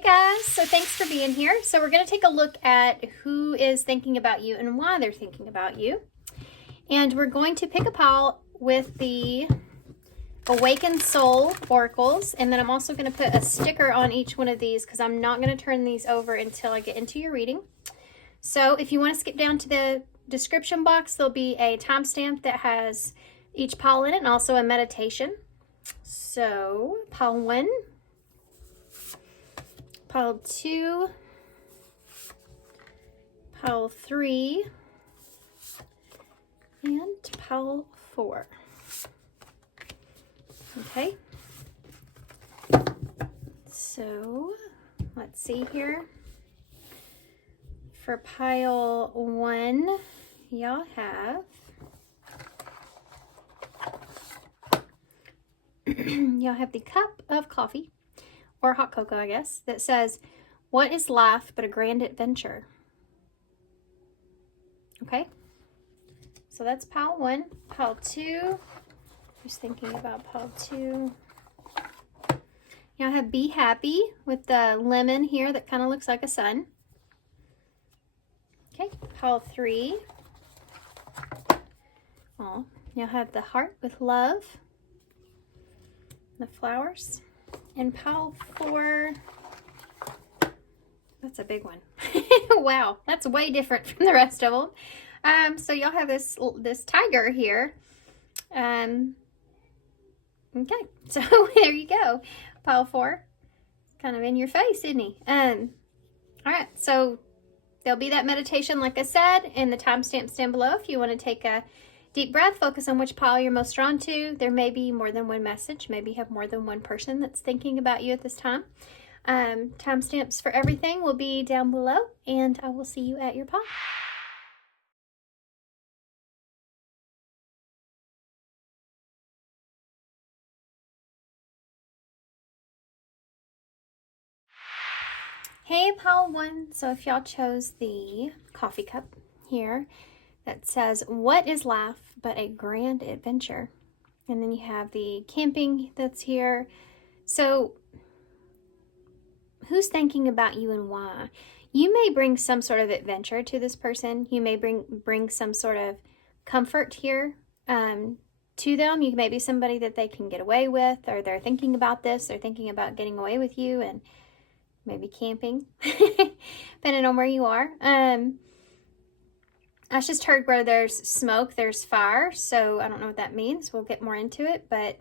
Hey guys, so thanks for being here. So we're going to take a look at who is thinking about you and why they're thinking about you. And we're going to pick a pile with the Awakened Soul Oracles. And then I'm also going to put a sticker on each one of these because I'm not going to turn these over until I get into your reading. So if you want to skip down to the description box, there'll be a timestamp that has each pile in it and also a meditation. So pile 1. Pile 2, pile 3, and pile 4. Okay. So, let's see here. For pile 1, y'all have the cup of coffee. Or hot cocoa, I guess, that says, "What is life but a grand adventure?" Okay, so that's pile 1. Pile 2, just thinking about pile 2. Now I have Be Happy with the lemon here that kind of looks like a sun. Okay, pile 3. Oh, now I have the heart with love, the flowers. And pile 4, that's a big one. Wow, that's way different from the rest of them. So y'all have this tiger here. Okay, so there you go. Pile 4, kind of in your face, isn't he? All right, so there'll be that meditation, like I said, and the timestamps down below if you want to take a deep breath, focus on which pile you're most drawn to. There may be more than one message. Maybe you have more than one person that's thinking about you at this time. Timestamps for everything will be down below, and I will see you at your pile. Hey, pile 1. So if y'all chose the coffee cup here, that says, "What is life but a grand adventure?" And then you have the camping that's here. So who's thinking about you and why? You may bring some sort of adventure to this person. You may bring some sort of comfort here to them. You may be somebody that they can get away with, or they're thinking about this. They're thinking about getting away with you and maybe camping, depending on where you are. I just heard where there's smoke, there's fire, so I don't know what that means. We'll get more into it, but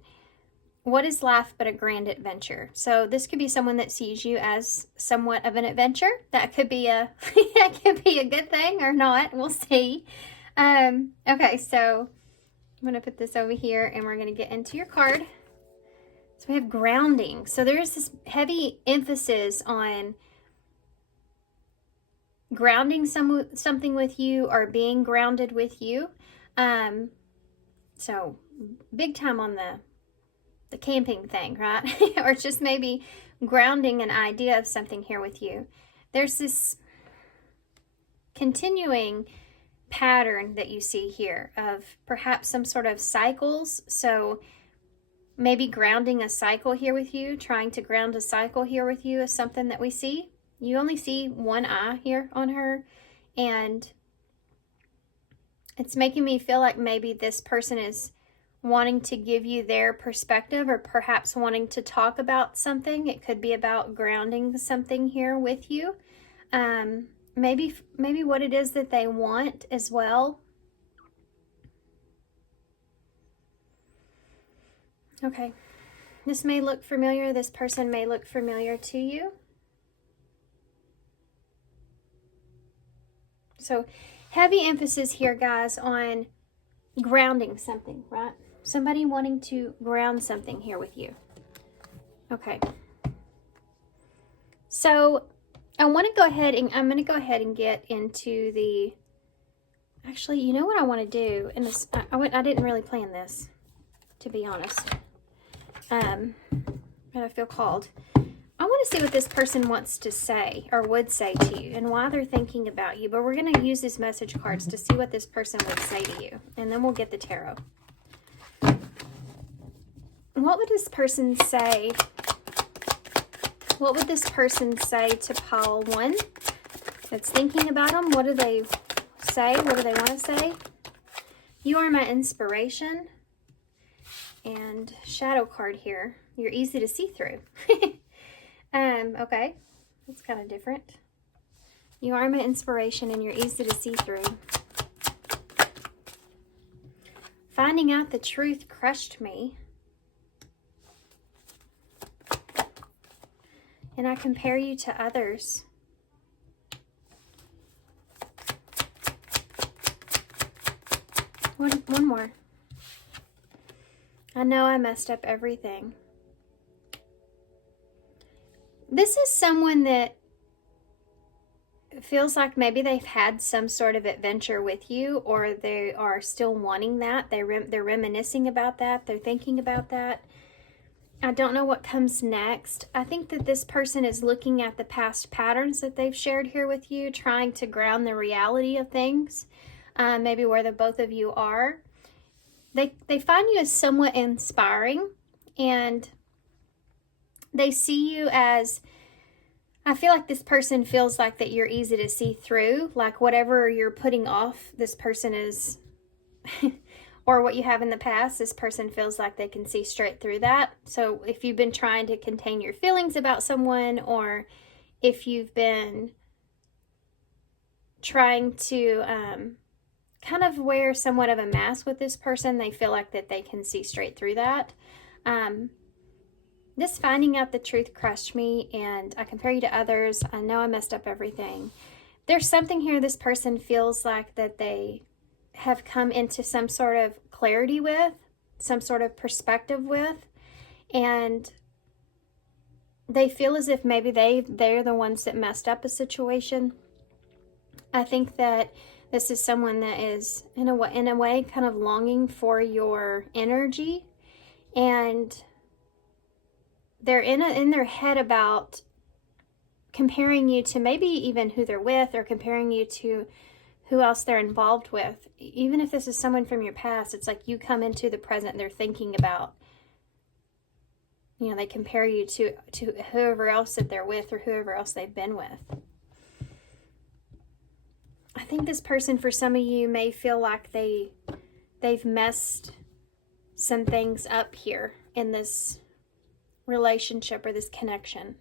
what is life but a grand adventure? So this could be someone that sees you as somewhat of an adventure. That could be a that could be a good thing or not. We'll see. Okay, so I'm going to put this over here, and we're going to get into your card. So we have grounding. So there's this heavy emphasis on grounding something with you or being grounded with you. So big time on the camping thing, right? Or just maybe grounding an idea of something here with you. There's this continuing pattern that you see here of perhaps some sort of cycles. So maybe grounding a cycle here with you, trying to ground a cycle here with you is something that we see. You only see one eye here on her, and it's making me feel like maybe this person is wanting to give you their perspective, or perhaps wanting to talk about something. It could be about grounding something here with you. Maybe what it is that they want as well. Okay, this may look familiar. This person may look familiar to you. So heavy emphasis here, guys, on grounding something, right? Somebody wanting to ground something here with you. Okay. So I'm going to go ahead and get into the, actually, you know what I want to do? And this, I didn't really plan this, to be honest. But I feel called. I want to see what this person wants to say or would say to you and why they're thinking about you. But we're going to use these message cards to see what this person would say to you. And then we'll get the tarot. What would this person say What would this person say to pile 1 that's thinking about them? What do they say? What do they want to say? You are my inspiration. And shadow card here. You're easy to see through. Okay. That's kind of different. You are my inspiration and you're easy to see through. Finding out the truth crushed me. And I compare you to others. One more. I know I messed up everything. This is someone that feels like maybe they've had some sort of adventure with you, or they are still wanting that. They're reminiscing about that. They're thinking about that. I don't know what comes next. I think that this person is looking at the past patterns that they've shared here with you, trying to ground the reality of things, maybe where the both of you are. They find you as somewhat inspiring, and they see you as, I feel like this person feels like that you're easy to see through, like whatever you're putting off, this person is, or what you have in the past, this person feels like they can see straight through that. So if you've been trying to contain your feelings about someone, or if you've been trying to kind of wear somewhat of a mask with this person, they feel like that they can see straight through that. This finding out the truth crushed me, and I compare you to others. I know I messed up everything. There's something here this person feels like that they have come into some sort of clarity with, some sort of perspective with, and they feel as if maybe they're the ones that messed up a situation. I think that this is someone that is in a way kind of longing for your energy, and they're in their head about comparing you to maybe even who they're with, or comparing you to who else they're involved with. Even if this is someone from your past, it's like you come into the present and they're thinking about, you know, they compare you to whoever else that they're with, or whoever else they've been with. I think this person, for some of you, may feel like they've messed some things up here in this relationship or this connection.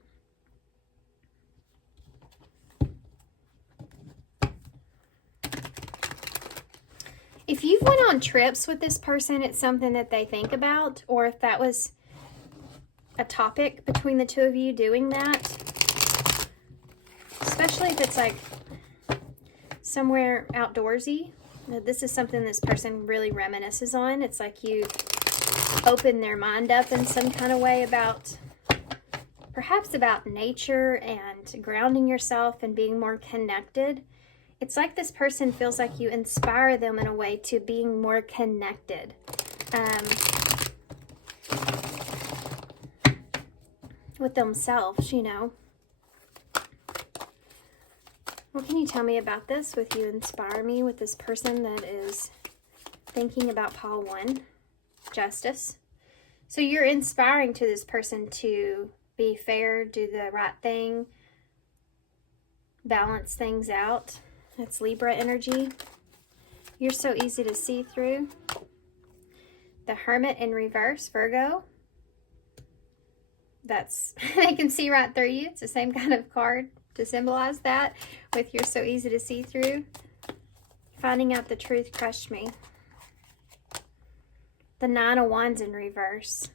If you've went on trips with this person, it's something that they think about, or if that was a topic between the two of you doing that, especially if it's like somewhere outdoorsy. This is something this person really reminisces on. It's like you open their mind up in some kind of way about, perhaps about nature and grounding yourself and being more connected. It's like this person feels like you inspire them in a way to being more connected. With themselves, you know. What can you tell me about this? With you inspire me with this person that is thinking about pile 1, justice. So you're inspiring to this person to be fair, do the right thing, balance things out. That's Libra energy. You're so easy to see through. The Hermit in reverse, Virgo. That's, they can see right through you. It's the same kind of card to symbolize that, with you're so easy to see through. Finding out the truth crushed me. The 9 of Wands in reverse.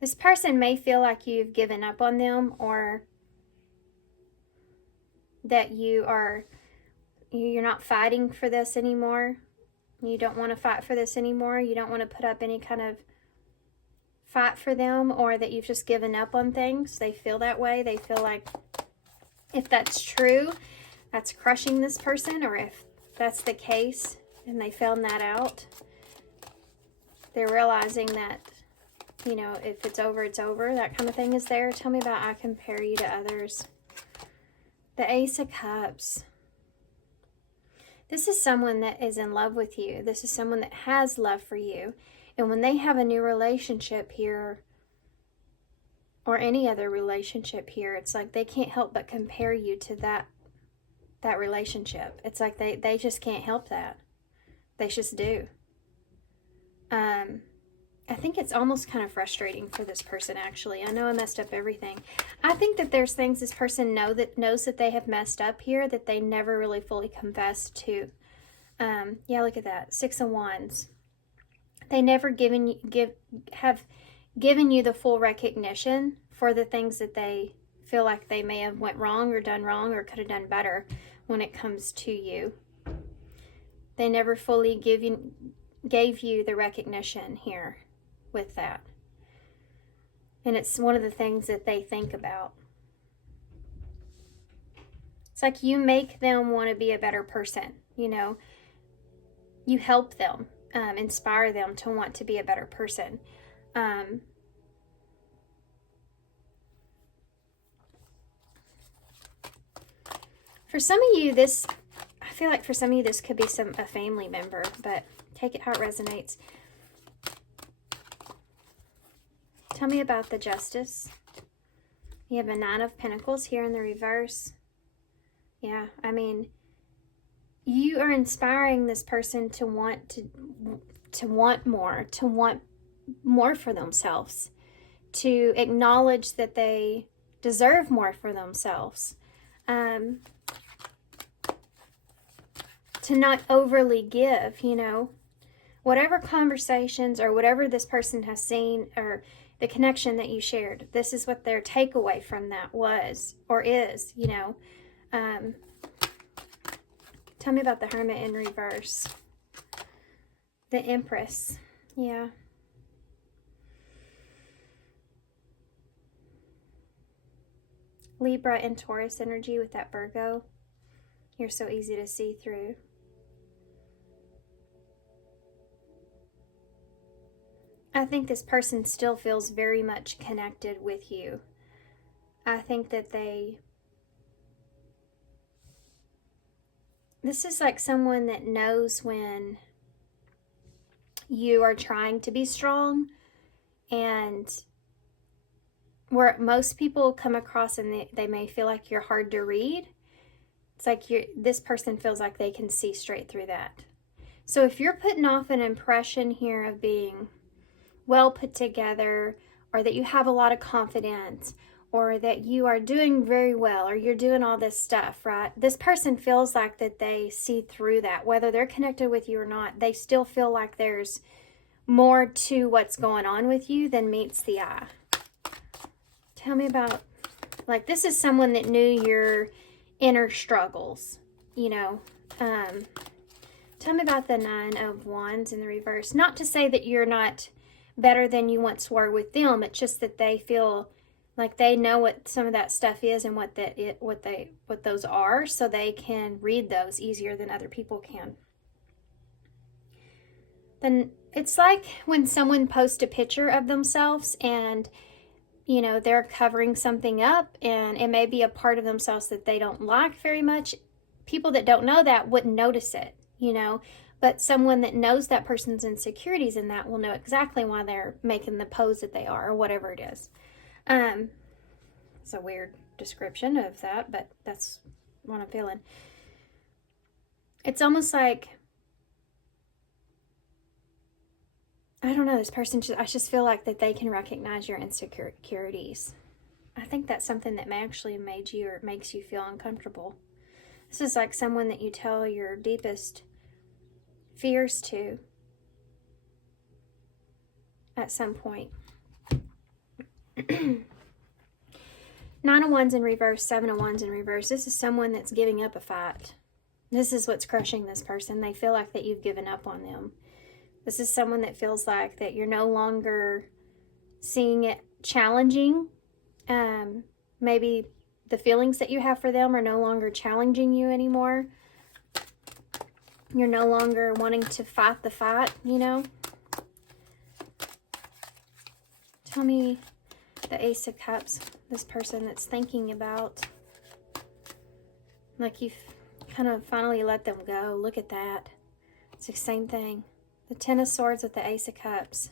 This person may feel like you've given up on them, or that you're not fighting for this anymore. You don't want to fight for this anymore. You don't want to put up any kind of fight for them, or that you've just given up on things. They feel that way. They feel like if that's true, that's crushing this person, or if that's the case and they found that out, they're realizing that, you know, if it's over, it's over. That kind of thing is there. Tell me about I compare you to others. The Ace of Cups. This is someone that is in love with you. This is someone that has love for you. And when they have a new relationship here, or any other relationship here. It's like they can't help but compare you to that relationship. It's like they just can't help that. They just do. I think it's almost kind of frustrating for this person, actually. I know I messed up everything. I think that there's things this person knows that they have messed up here that they never really fully confessed to. Yeah, look at that. 6 of Wands. They never have given you the full recognition for the things that they feel like they may have went wrong or could have done better when it comes to you. They never fully gave you the recognition here with that. And it's one of the things that they think about. It's like you make them want to be a better person, you know. You help them, inspire them to want to be a better person. For some of you, I feel like for some of you, this could be a family member, but take it how it resonates. Tell me about the Justice. You have a 9 of Pentacles here in the reverse. Yeah, I mean, you are inspiring this person to want more for themselves, to acknowledge that they deserve more for themselves, to not overly give, you know. Whatever conversations or whatever this person has seen or the connection that you shared, this is what their takeaway from that was or is, you know. Tell me about the Hermit in reverse. The Empress. Yeah. Libra and Taurus energy with that Virgo. You're so easy to see through. I think this person still feels very much connected with you. I think that this is like someone that knows when you are trying to be strong, and where most people come across and they may feel like you're hard to read. It's like this person feels like they can see straight through that. So if you're putting off an impression here of being well put together, or that you have a lot of confidence, or that you are doing very well, or you're doing all this stuff, right? This person feels like that they see through that. Whether they're connected with you or not, they still feel like there's more to what's going on with you than meets the eye. Tell me about, like, this is someone that knew your inner struggles, you know. Tell me about the 9 of Wands in the reverse. Not to say that you're not better than you once were with them. It's just that they feel like they know what some of that stuff is and what those are, so they can read those easier than other people can. Then it's like when someone posts a picture of themselves and, you know, they're covering something up and it may be a part of themselves that they don't like very much. People that don't know that wouldn't notice it, you know. But someone that knows that person's insecurities in that will know exactly why they're making the pose that they are, or whatever it is. It's a weird description of that, but that's what I'm feeling. It's almost like, I don't know, this person, I just feel like that they can recognize your insecurities. I think that's something that may actually made you or makes you feel uncomfortable. This is like someone that you tell your deepest fears to at some point. 9 of Wands in reverse, 7 of Wands in reverse. This is someone that's giving up a fight. This is what's crushing this person. They feel like that you've given up on them. This is someone that feels like that you're no longer seeing it challenging. Maybe the feelings that you have for them are no longer challenging you anymore. You're no longer wanting to fight the fight, you know. Tell me the Ace of Cups, this person that's thinking about, like you've kind of finally let them go. Look at that. It's the same thing. The 10 of Swords with the Ace of Cups.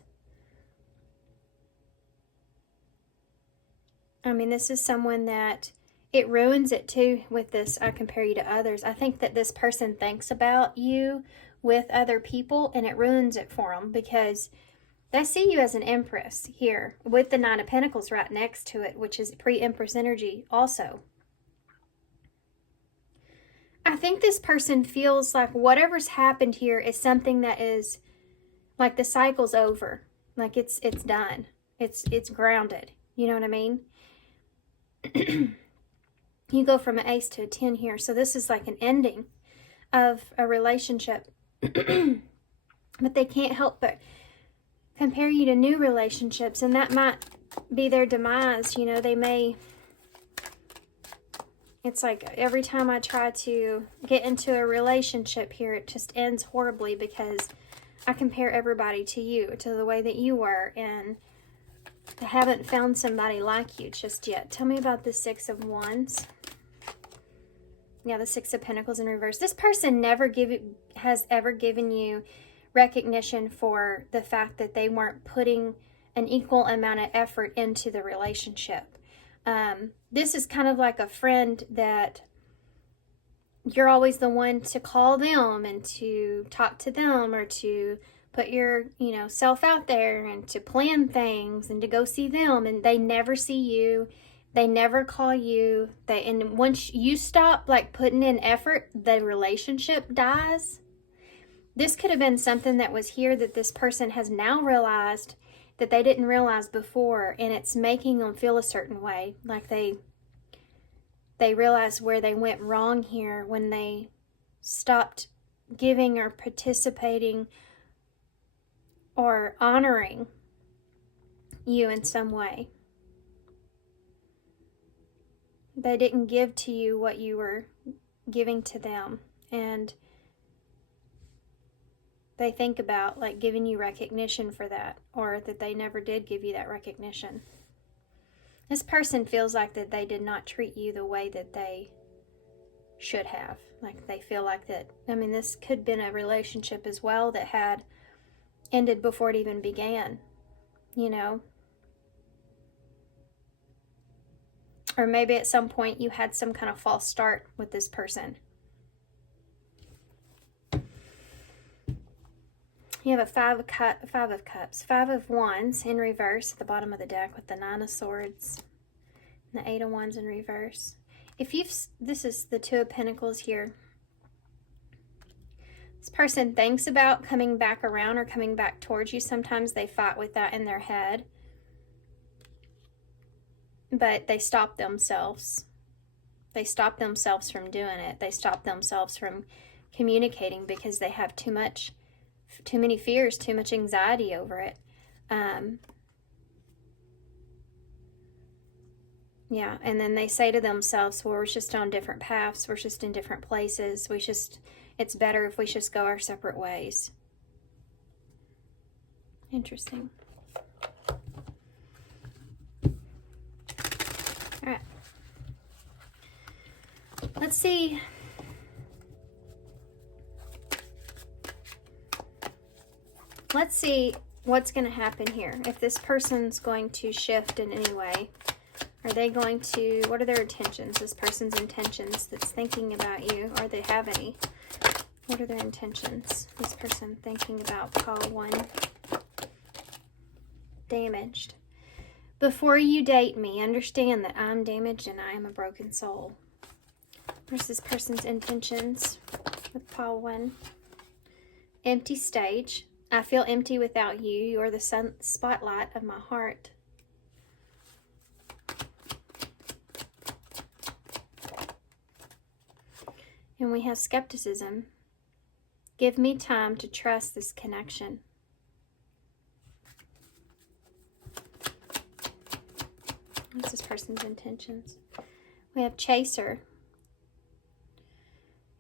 I mean, this is someone that it ruins it too with this, I compare you to others. I think that this person thinks about you with other people and it ruins it for them because they see you as an empress here with the Nine of Pentacles right next to it, which is pre-empress energy also. I think this person feels like whatever's happened here is something that is like the cycle's over. Like it's done. It's grounded. You know what I mean? You go from an ace to a 10 here. So this is like an ending of a relationship. But they can't help but compare you to new relationships, and that might be their demise. You know, they may, it's like every time I try to get into a relationship here, it just ends horribly because I compare everybody to you, to the way that you were, and I haven't found somebody like you just yet. Tell me about the Six of Wands. Yeah, the Six of Pentacles in reverse. This person has ever given you recognition for the fact that they weren't putting an equal amount of effort into the relationship. This is kind of like a friend that you're always the one to call them and to talk to them or to put your, self out there and to plan things and to go see them, and they never see you. They never call you. And once you stop like putting in effort, the relationship dies. This could have been something that was here that this person has now realized that they didn't realize before, and it's making them feel a certain way. Like they realize where they went wrong here when they stopped giving or participating or honoring you in some way. They didn't give to you what you were giving to them, and they think about like giving you recognition for that, or that they never did give you that recognition. This person feels like that they did not treat you the way that they should have. Like they feel like that, this could have been a relationship as well that had ended before it even began, Or maybe at some point you had some kind of false start with this person. You have a Five of Cups, Five of Wands in reverse at the bottom of the deck with the Nine of Swords and the Eight of Wands in reverse. This is the Two of Pentacles here. This person thinks about coming back around or coming back towards you. Sometimes they fight with that in their head, but they stop themselves. They stop themselves from doing it. They stop themselves from communicating because they have too many fears, too much anxiety over it. Yeah, and then they say to themselves, well, we're just on different paths. We're just in different places. It's better if we just go our separate ways. Interesting. All right. Let's see. Let's see what's going to happen here. If this person's going to shift in any way. Are they going to, what are their intentions? This person's intentions that's thinking about you. Or they have any? What are their intentions? This person thinking about pile 1. Damaged. Before you date me, understand that I'm damaged and I am a broken soul. Where's this person's intentions with pile 1? Empty stage. I feel empty without you. You are the spotlight of my heart. And we have skepticism. Give me time to trust this connection. What's this person's intentions? We have chaser.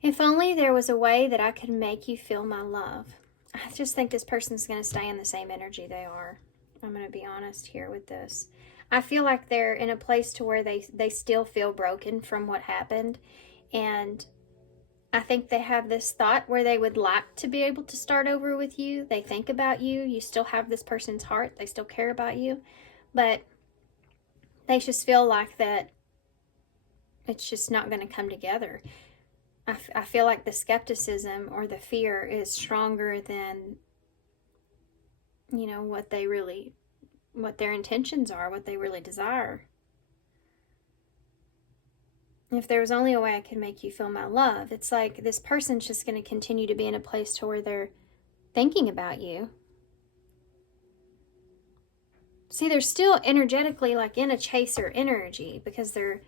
If only there was a way that I could make you feel my love. I just think this person's going to stay in the same energy they are. I'm going to be honest here with this. I feel like they're in a place to where they still feel broken from what happened. And I think they have this thought where they would like to be able to start over with you. They think about you. You still have this person's heart. They still care about you. But They just feel like that it's just not going to come together. I feel like the skepticism or the fear is stronger than, you know, what their intentions are, what they really desire. If there was only a way I could make you feel my love, it's like this person's just going to continue to be in a place to where they're thinking about you. See, they're still energetically like in a chaser energy because they're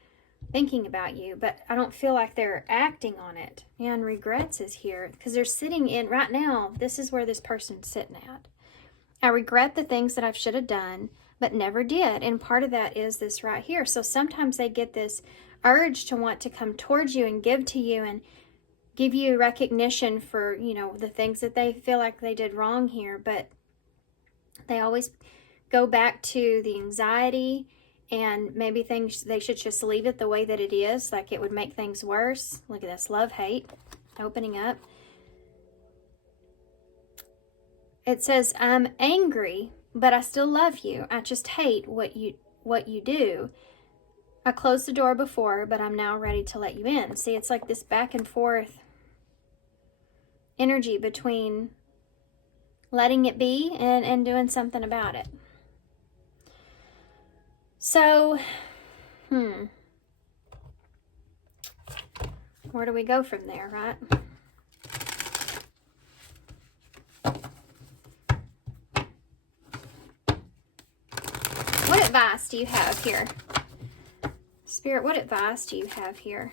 thinking about you, but I don't feel like they're acting on it. And regrets is here because they're sitting in, right now, this is where this person's sitting at. I regret the things that I should have done, but never did. And part of that is this right here. So sometimes they get this urge to want to come towards you and give to you and give you recognition for, you know, the things that they feel like they did wrong here. But they always go back to the anxiety and maybe things, they should just leave it the way that it is. Like it would make things worse. Look at this, love, hate, opening up. It says, I'm angry, but I still love you. I just hate what you do. I closed the door before, but I'm now ready to let you in. See, it's like this back and forth energy between letting it be and doing something about it. So, where do we go from there, right? What advice do you have here? Spirit, what advice do you have here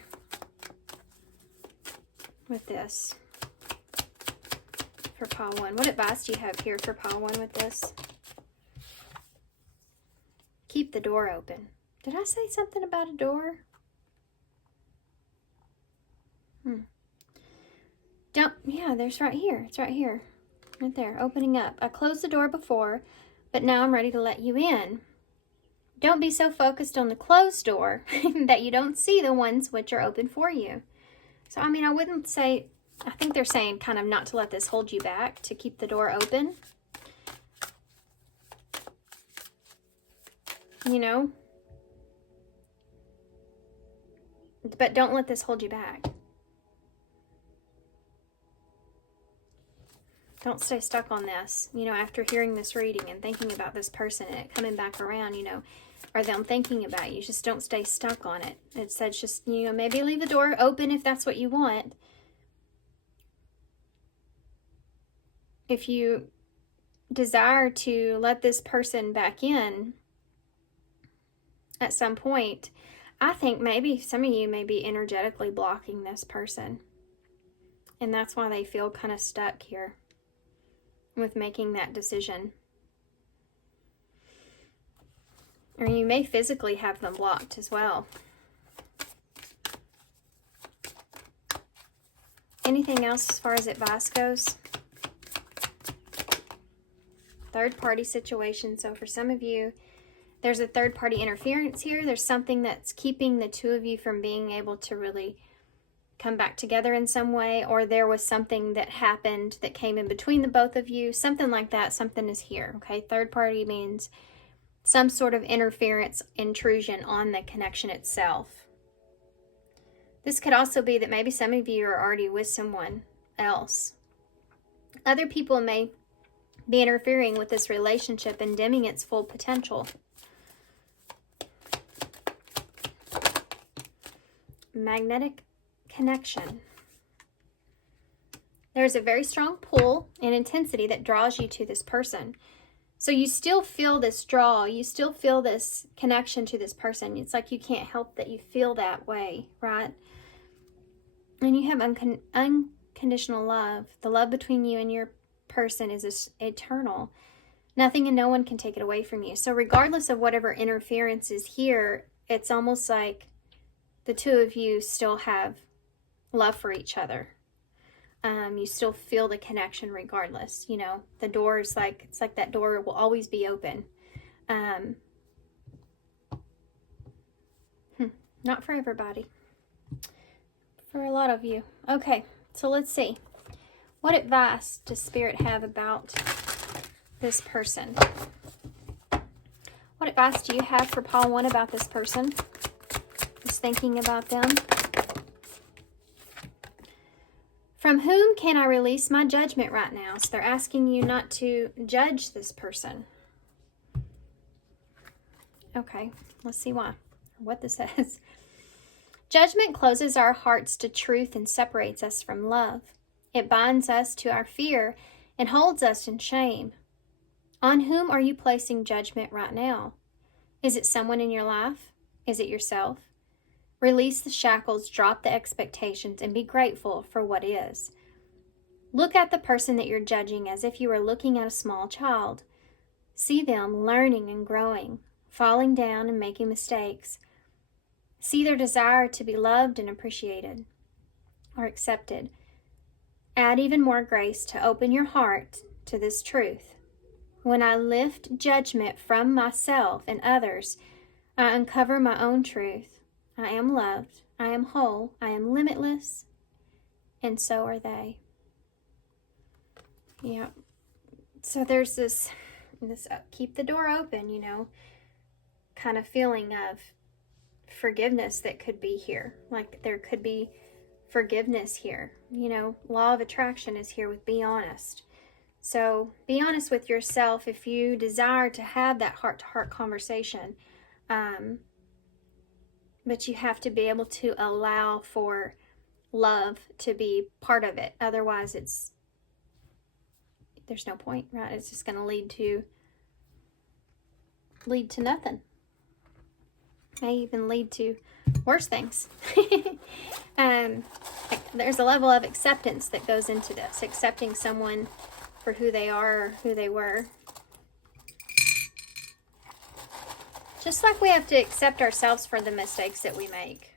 with this for pile 1? What advice do you have here for pile 1 with this? Keep the door open. Did I say something about a door? Yeah, there's right here. It's right here. Right there, opening up. I closed the door before, but now I'm ready to let you in. Don't be so focused on the closed door that you don't see the ones which are open for you. So, I mean, I wouldn't say, I think they're saying kind of not to let this hold you back, to keep the door open. You know? But don't let this hold you back. Don't stay stuck on this, you know, after hearing this reading and thinking about this person and it coming back around, you know, or them thinking about you. Just don't stay stuck on it. It says just, you know, maybe leave the door open if that's what you want. If you desire to let this person back in at some point, I think maybe some of you may be energetically blocking this person. And that's why they feel kind of stuck here with making that decision. Or you may physically have them blocked as well. Anything else as far as advice goes? Third party situation. So for some of you, there's a third party interference here. There's something that's keeping the two of you from being able to really come back together in some way, or there was something that happened that came in between the both of you, something like that. Something is here, okay? Third party means some sort of interference, intrusion on the connection itself. This could also be that maybe some of you are already with someone else. Other people may be interfering with this relationship and dimming its full potential. Magnetic connection. There's a very strong pull and intensity that draws you to this person. So you still feel this draw, you still feel this connection to this person. It's like you can't help that you feel that way, right? And you have unconditional love. The love between you and your person is eternal. Nothing and no one can take it away from you. So regardless of whatever interference is here, it's almost like the two of you still have love for each other. You still feel the connection regardless. You know, the door is like, it's like that door will always be open. Not for everybody. For a lot of you. Okay, so let's see. What advice does Spirit have about this person? What What advice do you have for pile 1 about this person? Just thinking about them. From whom can I release my judgment right now? So they're asking you not to judge this person. Okay, let's see why. What this says. Judgment closes our hearts to truth and separates us from love. It binds us to our fear and holds us in shame. On whom are you placing judgment right now? Is it someone in your life? Is it yourself? Release the shackles, drop the expectations, and be grateful for what is. Look at the person that you're judging as if you were looking at a small child. See them learning and growing, falling down and making mistakes. See their desire to be loved and appreciated or accepted. Add even more grace to open your heart to this truth. When I lift judgment from myself and others, I uncover my own truth. I am loved, I am whole, I am limitless, and so are they. Yeah. So there's this keep the door open, you know, kind of feeling of forgiveness that could be here. Like there could be forgiveness here. You know, law of attraction is here with be honest. So be honest with yourself if you desire to have that heart-to-heart conversation. But you have to be able to allow for love to be part of it. Otherwise, there's no point, right? It's just going to lead to nothing. May even lead to worse things. There's a level of acceptance that goes into this, accepting someone for who they are or who they were. Just like we have to accept ourselves for the mistakes that we make.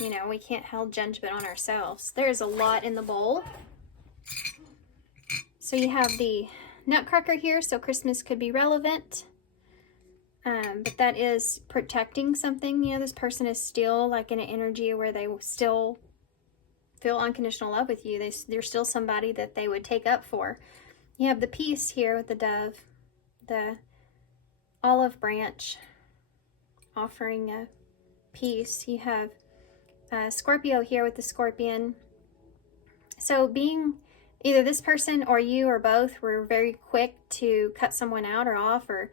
You know, we can't hold judgment on ourselves. There's a lot in the bowl. So you have the Nutcracker here, so Christmas could be relevant. But that is protecting something. You know, this person is still like in an energy where they still feel unconditional love with you. They're still somebody that they would take up for. You have the peace here with the dove, the olive branch offering a peace. You have Scorpio here with the scorpion. So being either this person or you or both were very quick to cut someone out or off, or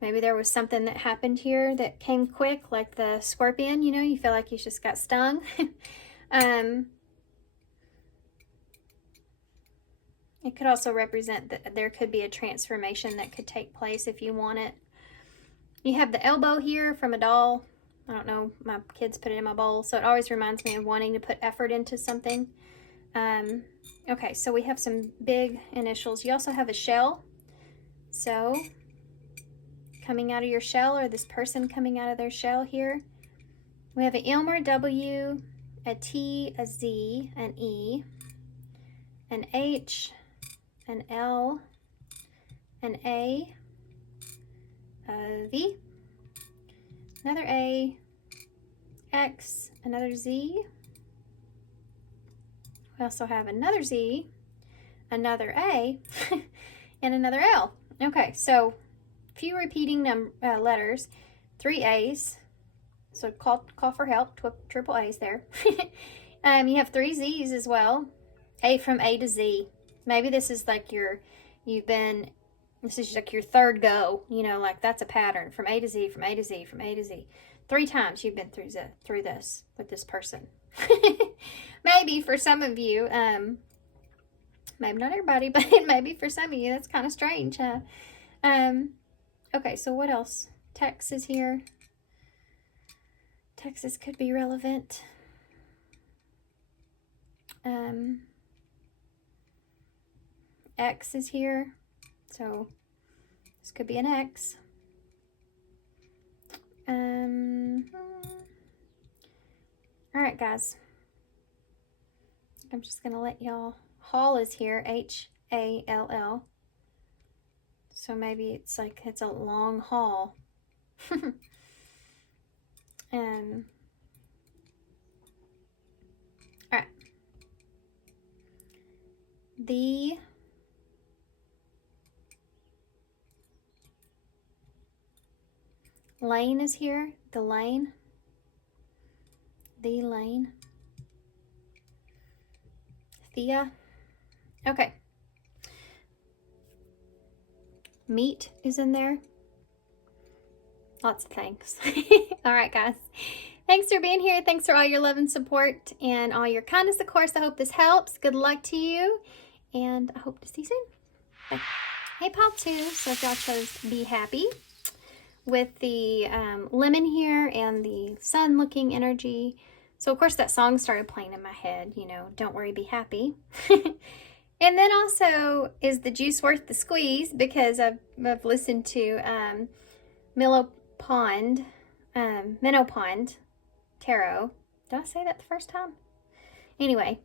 maybe there was something that happened here that came quick, like the scorpion, you know, you feel like you just got stung. It could also represent that there could be a transformation that could take place if you want it. You have the elbow here from a doll. I don't know, my kids put it in my bowl, so it always reminds me of wanting to put effort into something. Okay, so we have some big initials. You also have a shell. So coming out of your shell, or this person coming out of their shell here. We have an M or a W, a T, a Z, an E, an H, an L, an A, V, another A, X, another Z. We also have another Z, another A, and another L. Okay, so few repeating letters, 3 A's. So call for help, triple A's there. You have 3 Z's as well. A from A to Z. Maybe this is like this is like your third go, you know, like that's a pattern from A to Z, from A to Z, from A to Z. 3 times you've been through this with this person. Maybe for some of you, maybe not everybody, but maybe for some of you, that's kind of strange, huh? Okay, so what else? Text is here. Texas could be relevant. X is here, so this could be an X. All right, guys. I'm just gonna let y'all. Hall is here, H-A-L-L. So maybe it's like it's a long haul. All right. The Lane is here. The lane. The lane. Thea. Okay. Meat is in there. Lots of things. All right, guys. Thanks for being here. Thanks for all your love and support and all your kindness, of course. I hope this helps. Good luck to you. And I hope to see you soon. Bye. Hey, pile 2. So if y'all chose Be Happy with the lemon here and the sun looking energy. So of course that song started playing in my head, you know, Don't Worry, Be Happy. And then also, is the juice worth the squeeze? Because I've listened to Minnow Pond Tarot. Did I say that the first time? Anyway,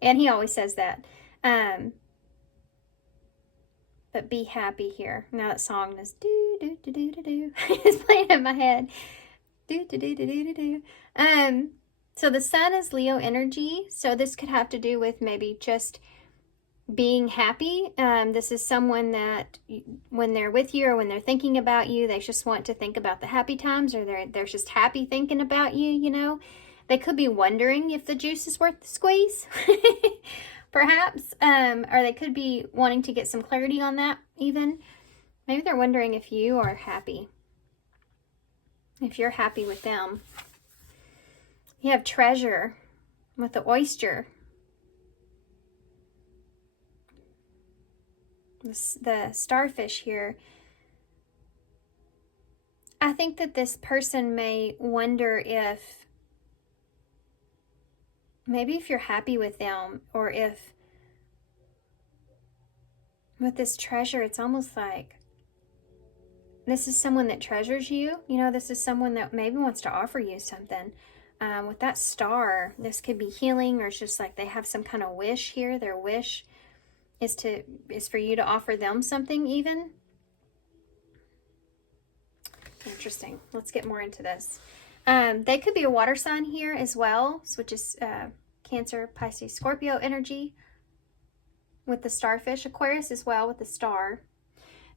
and he always says that. But be happy here. Now that song is do do do do do do. It's playing in my head. Do do do do do do do. So the sun is Leo energy. So this could have to do with maybe just being happy. This is someone that when they're with you or when they're thinking about you, they just want to think about the happy times, or they're just happy thinking about you, you know. They could be wondering if the juice is worth the squeeze, perhaps. Or they could be wanting to get some clarity on that even. Maybe they're wondering if you are happy. If you're happy with them. You have treasure with the oyster. The starfish here. I think that this person may wonder if maybe if you're happy with them, or if with this treasure, it's almost like this is someone that treasures you. You know, this is someone that maybe wants to offer you something. With that star, this could be healing, or it's just like they have some kind of wish here. Their wish is for you to offer them something even. Interesting. Let's get more into this. They could be a water sign here as well, which is Cancer, Pisces, Scorpio energy with the starfish. Aquarius as well with the star.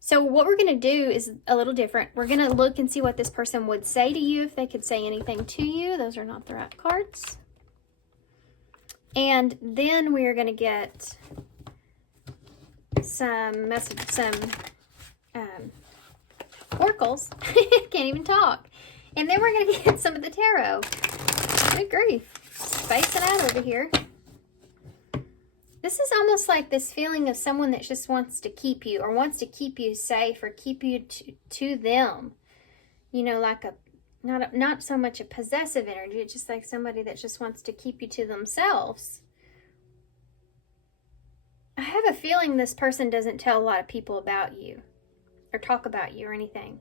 So what we're going to do is a little different. We're going to look and see what this person would say to you, if they could say anything to you. Those are not the right cards. And then we are going to get some oracles. Can't even talk. And then we're going to get some of the tarot. Good grief. Spacing out over here. This is almost like this feeling of someone that just wants to keep you, or wants to keep you safe, or keep you to them. You know, like not so much a possessive energy. It's just like somebody that just wants to keep you to themselves. I have a feeling this person doesn't tell a lot of people about you, or talk about you or anything.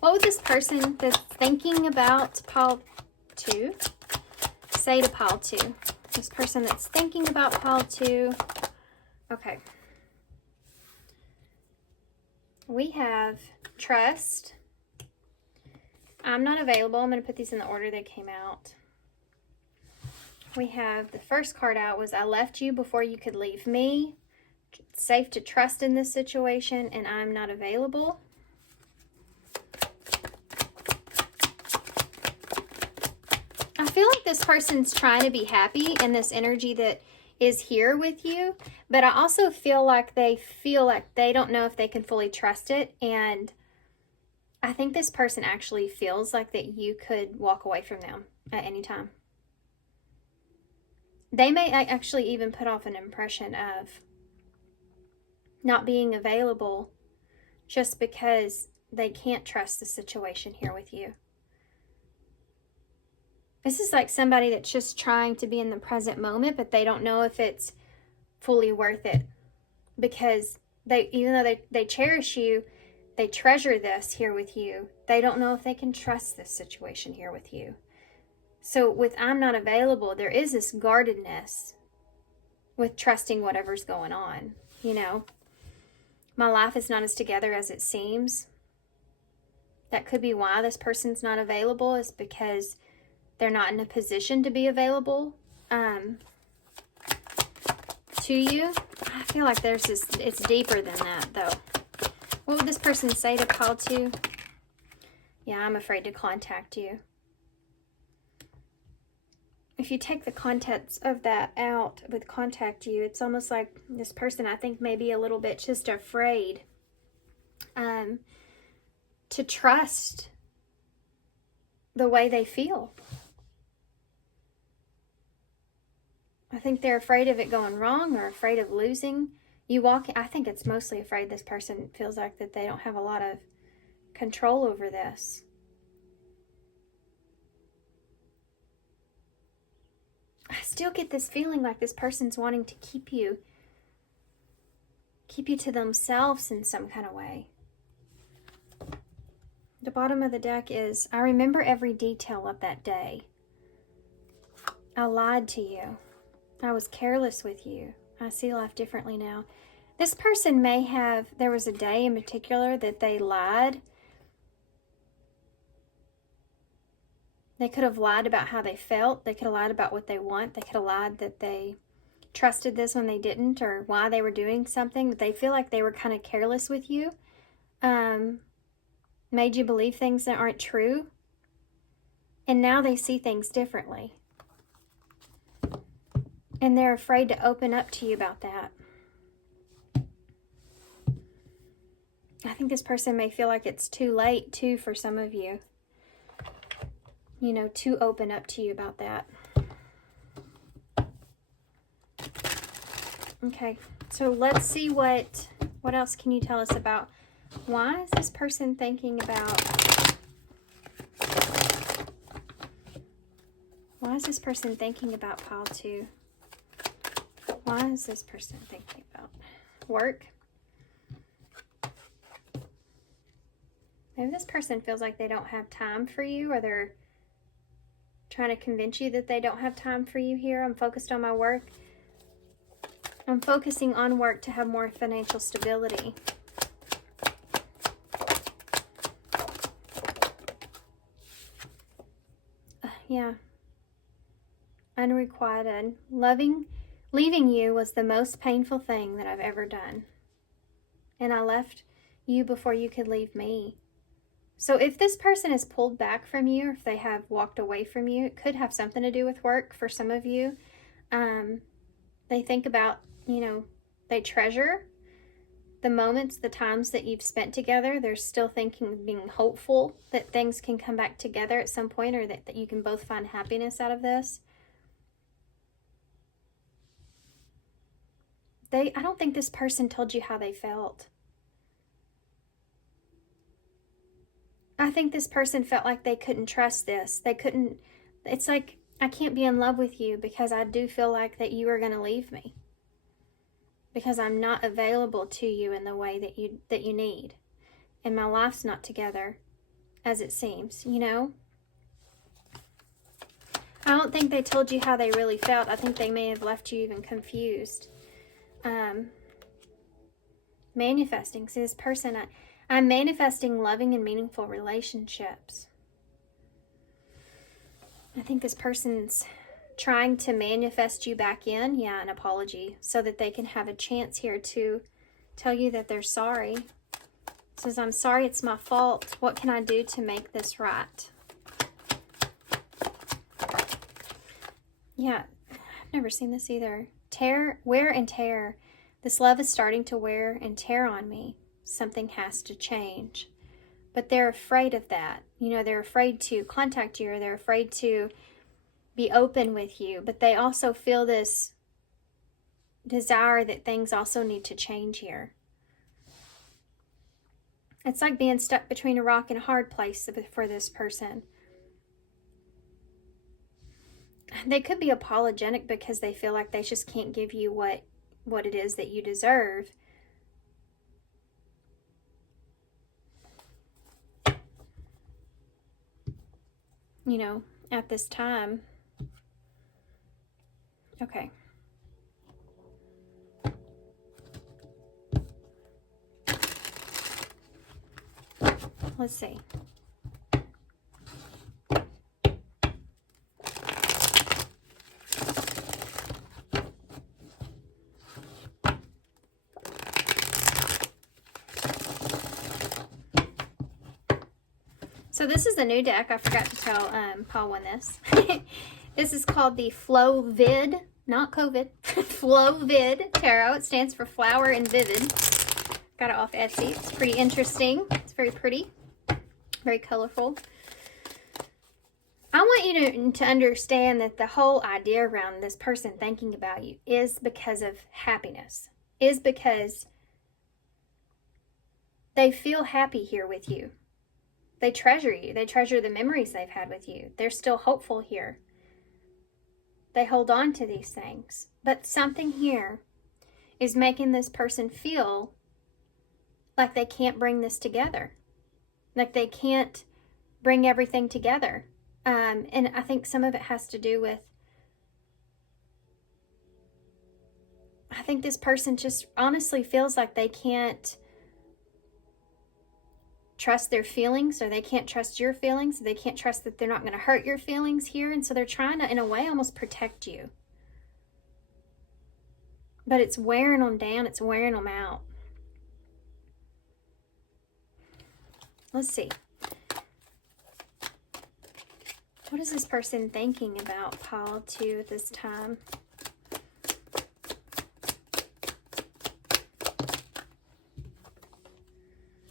What would this person that's thinking about pile 2 say to pile 2? This person that's thinking about pile 2. Okay. We have trust. I'm not available. I'm going to put these in the order they came out. We have the first card out was I left you before you could leave me. It's safe to trust in this situation, and I'm not available. I feel like this person's trying to be happy in this energy that is here with you, but I also feel like they don't know if they can fully trust it, and I think this person actually feels like that you could walk away from them at any time. They may actually even put off an impression of not being available just because they can't trust the situation here with you. This is like somebody that's just trying to be in the present moment, but they don't know if it's fully worth it, because even though they cherish you, they treasure this here with you, they don't know if they can trust this situation here with you. So with I'm not available, there is this guardedness with trusting whatever's going on, you know. My life is not as together as it seems. That could be why this person's not available, is because they're not in a position to be available to you. I feel like there's this, it's deeper than that though. What would this person say to Pile 2? Yeah, I'm afraid to contact you. If you take the contents of that out with contact you, it's almost like this person, I think, may be a little bit just afraid to trust the way they feel. I think they're afraid of it going wrong or afraid of losing. I think it's mostly afraid this person feels like that they don't have a lot of control over this. I still get this feeling like this person's wanting to keep you to themselves in some kind of way. The bottom of the deck is, I remember every detail of that day. I lied to you. I was careless with you. I see life differently now. This person may have, there was a day in particular that they lied. They could have lied about how they felt. They could have lied about what they want. They could have lied that they trusted this when they didn't, or why they were doing something. But they feel like they were kind of careless with you. Made you believe things that aren't true. And now they see things differently. And they're afraid to open up to you about that. I think this person may feel like it's too late, too, for some of you. You know, to open up to you about that. Okay, so let's see what else can you tell us about, why is this person thinking about, Pile 2? Why is this person thinking about work? Maybe this person feels like they don't have time for you, or they're trying to convince you that they don't have time for you here. I'm focused on my work. I'm focusing on work to have more financial stability. Yeah. Unrequited. Leaving you was the most painful thing that I've ever done. And I left you before you could leave me. So if this person is pulled back from you, or if they have walked away from you, it could have something to do with work for some of you. They think about, you know, they treasure the moments, the times that you've spent together. They're still thinking, being hopeful that things can come back together at some point, or that you can both find happiness out of this. I don't think this person told you how they felt. I think this person felt like they couldn't trust this. It's like, I can't be in love with you because I do feel like that you are going to leave me. Because I'm not available to you in the way that you need. And my life's not together as it seems, you know? I don't think they told you how they really felt. I think they may have left you even confused. Manifesting. See, this person, I'm manifesting loving and meaningful relationships. I think this person's trying to manifest you back in, an apology, so that they can have a chance here to tell you that they're sorry. It says, I'm sorry, it's my fault. What can I do to make this right? Yeah, I've never seen this either. Wear and tear. This love is starting to wear and tear on me. Something has to change. But they're afraid of that. You know, they're afraid to contact you, or they're afraid to be open with you. But they also feel this desire that things also need to change here. It's like being stuck between a rock and a hard place for this person. They could be apologetic because they feel like they just can't give you what it is that you deserve. You know, at this time. Okay. Let's see. So this is a new deck. I forgot to tell Paul won this. This is called the Flow Vid, not COVID, Flow Vid Tarot. It stands for Flower and Vivid. Got it off Etsy. It's pretty interesting. It's very pretty, very colorful. I want you to understand that the whole idea around this person thinking about you is because of happiness, is because they feel happy here with you. They treasure you. They treasure the memories they've had with you. They're still hopeful here. They hold on to these things. But something here is making this person feel like they can't bring this together. Like they can't bring everything together. And I think some of it has to do with, I think this person just honestly feels like they can't trust their feelings, or they can't trust your feelings. They can't trust that they're not going to hurt your feelings here. And so they're trying to, in a way, almost protect you. But it's wearing them down. It's wearing them out. Let's see. What is this person thinking about, Paul, too, at this time?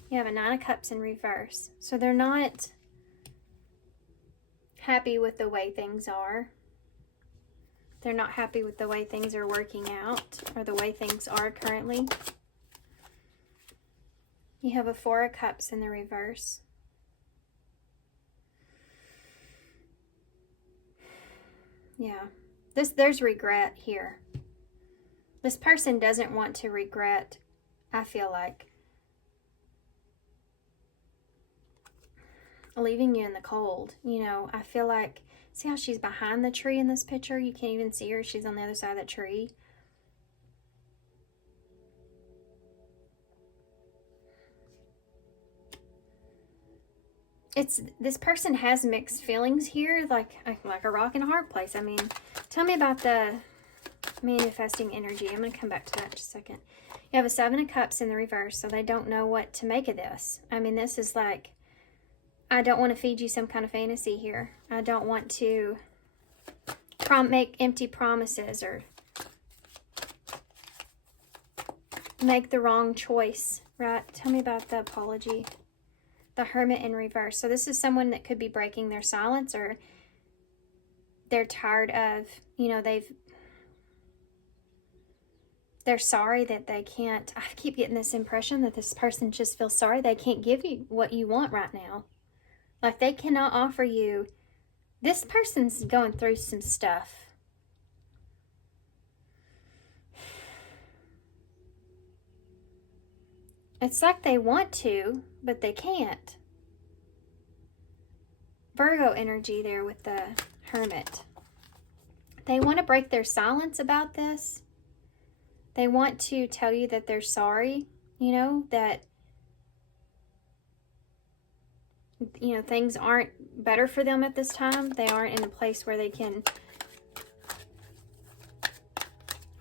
You have a Nine of Cups in reverse. So they're not happy with the way things are. They're not happy with the way things are working out, or the way things are currently. You have a Four of Cups in the reverse. Yeah. There's regret here. This person doesn't want to regret, I feel like, leaving you in the cold. You know, I feel like, see how she's behind the tree in this picture? You can't even see her. She's on the other side of that tree. This person has mixed feelings here, like a rock and a hard place. I mean, tell me about the manifesting energy. I'm going to come back to that in just a second. You have a Seven of Cups in the reverse, so they don't know what to make of this. I mean, this is like, I don't want to feed you some kind of fantasy here. I don't want to make empty promises or make the wrong choice, right? Tell me about the apology. The Hermit in reverse. So this is someone that could be breaking their silence, or they're tired of, you know, they're sorry that they can't. I keep getting this impression that this person just feels sorry they can't give you what you want right now. Like they cannot offer you. This person's going through some stuff. It's like they want to, but they can't. Virgo energy there with the Hermit. They want to break their silence about this. They want to tell you that they're sorry, you know, that, you know, things aren't better for them at this time. They aren't in a place where they can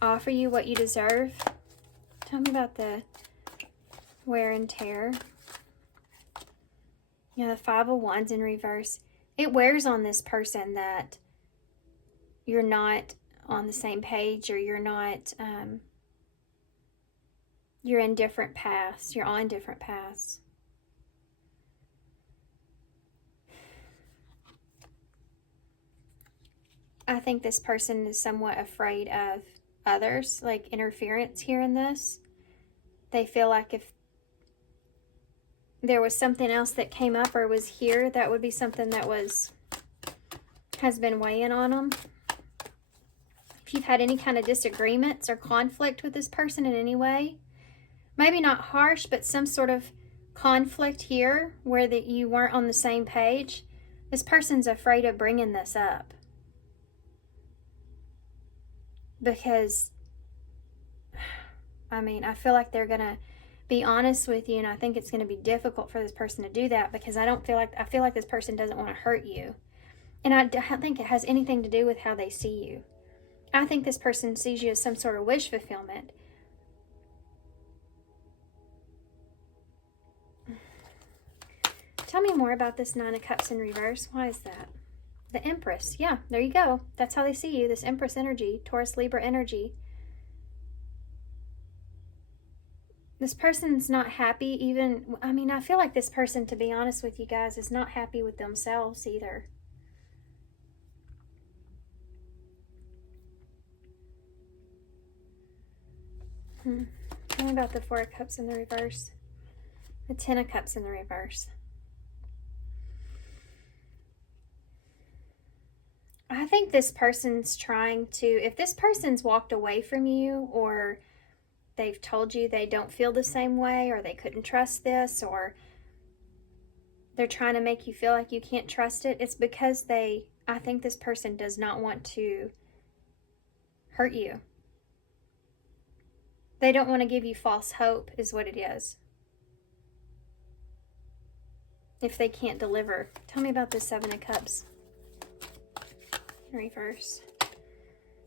offer you what you deserve. Tell me about the wear and tear. You know, the Five of Wands in reverse. It wears on this person that you're not on the same page, or you're not, you're in different paths. You're on different paths. I think this person is somewhat afraid of others, like interference here in this. They feel like if there was something else that came up or was here, that would be something that has been weighing on them. If you've had any kind of disagreements or conflict with this person in any way, maybe not harsh, but some sort of conflict here where that you weren't on the same page, this person's afraid of bringing this up. Because, I mean, I feel like they're going to be honest with you, and I think it's going to be difficult for this person to do that, because I feel like this person doesn't want to hurt you. And I don't think it has anything to do with how they see you. I think this person sees you as some sort of wish fulfillment. Tell Tell me more about this Nine of Cups in reverse. Why is that? The Empress. Yeah, there you go. That's how they see you. This Empress energy, Taurus, Libra energy. This person's not happy even, I mean, I feel like this person, to be honest with you guys, is not happy with themselves either. Tell me about the Four of Cups in the reverse. The Ten of Cups in the reverse. I think this person's trying to, if this person's walked away from you, or they've told you they don't feel the same way, or they couldn't trust this, or they're trying to make you feel like you can't trust it, it's because I think this person does not want to hurt you. They don't want to give you false hope, is what it is. If they can't deliver. Tell me about the Seven of Cups. Reverse.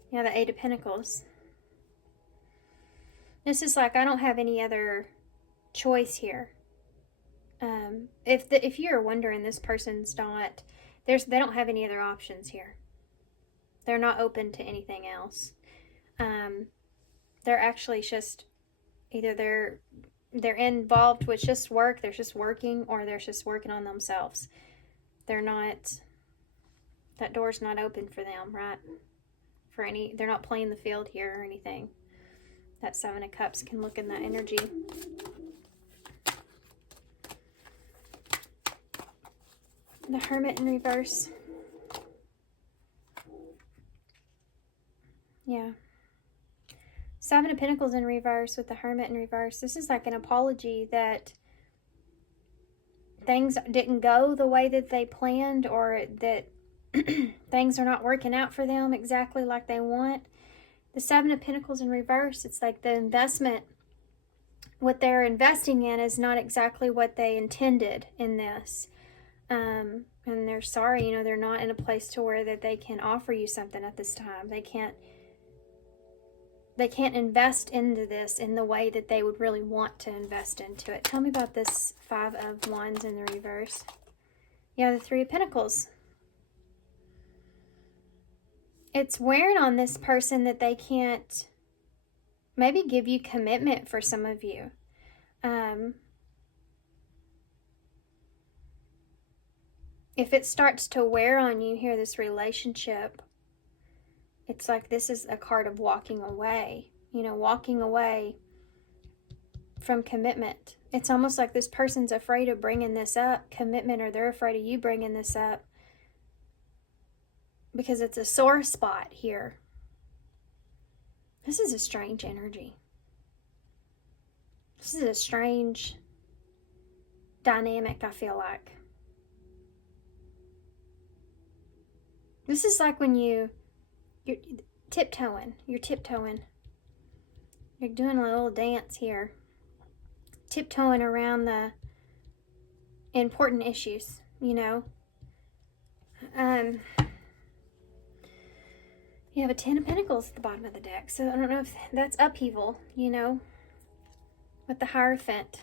Yeah, the Eight of Pentacles. This is like, I don't have any other choice here. If you're wondering, this person's not, they don't have any other options here. They're not open to anything else. They're actually just, either they're involved with just work, they're just working, or they're just working on themselves. They're not, that door's not open for them, right? They're not playing the field here or anything. That Seven of Cups can look in that energy. The Hermit in reverse. Yeah. Seven of Pentacles in reverse with the Hermit in reverse. This is like an apology that things didn't go the way that they planned, or that things are not working out for them exactly like they want. The Seven of Pentacles in reverse, it's like the investment, what they're investing in is not exactly what they intended in this. And they're sorry, you know, they're not in a place to where that they can offer you something at this time. They can't invest into this in the way that they would really want to invest into it. Tell me about this Five of Wands in the reverse. Yeah, the Three of Pentacles. It's wearing on this person that they can't maybe give you commitment for some of you. If it starts to wear on you here, this relationship, it's like this is a card of walking away. You know, walking away from commitment. It's almost like this person's afraid of bringing this up, commitment, or they're afraid of you bringing this up, because it's a sore spot here. This is a strange energy. This is a strange dynamic, I feel like. This is like when you're tiptoeing. You're tiptoeing. You're doing a little dance here. Tiptoeing around the important issues, you know. You have a Ten of Pentacles at the bottom of the deck. So I don't know if that's upheaval, you know, with the Hierophant.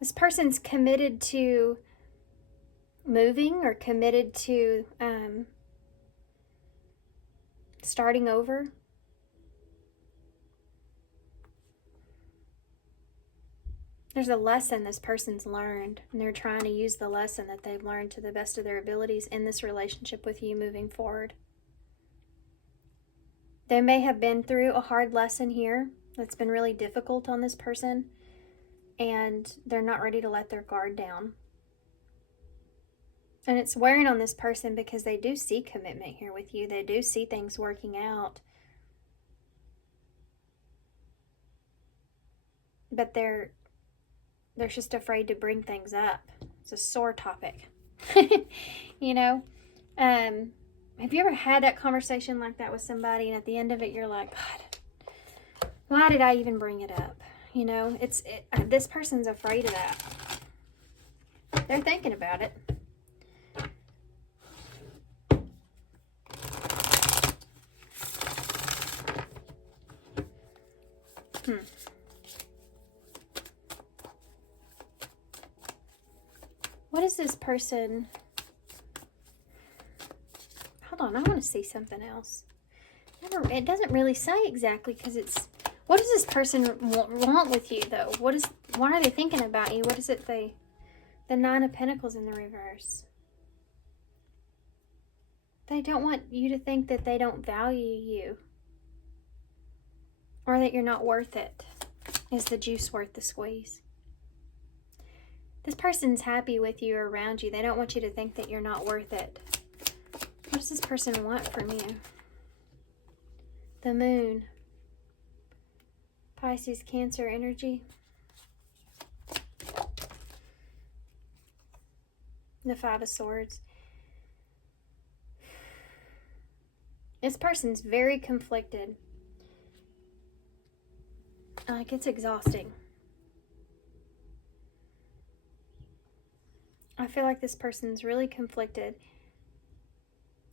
This person's committed to moving, or committed to starting over. There's a lesson this person's learned, and they're trying to use the lesson that they've learned to the best of their abilities in this relationship with you moving forward. They may have been through a hard lesson here that's been really difficult on this person, and they're not ready to let their guard down. And it's wearing on this person because they do see commitment here with you. They do see things working out. But they're just afraid to bring things up. It's a sore topic. You know? Have you ever had that conversation like that with somebody, and at the end of it you're like, God, why did I even bring it up? You know, this person's afraid of that. They're thinking about it. What is this person? Hold on, I want to see something else. It doesn't really say exactly because it's... What does this person want with you, though? What are they thinking about you? What is it they... The Nine of Pentacles in the reverse. They don't want you to think that they don't value you. Or that you're not worth it. Is the juice worth the squeeze? This person's happy with you or around you. They don't want you to think that you're not worth it. What does this person want from you? The Moon. Pisces, Cancer energy. The Five of Swords. This person's very conflicted. Like, it's exhausting. I feel like this person's really conflicted.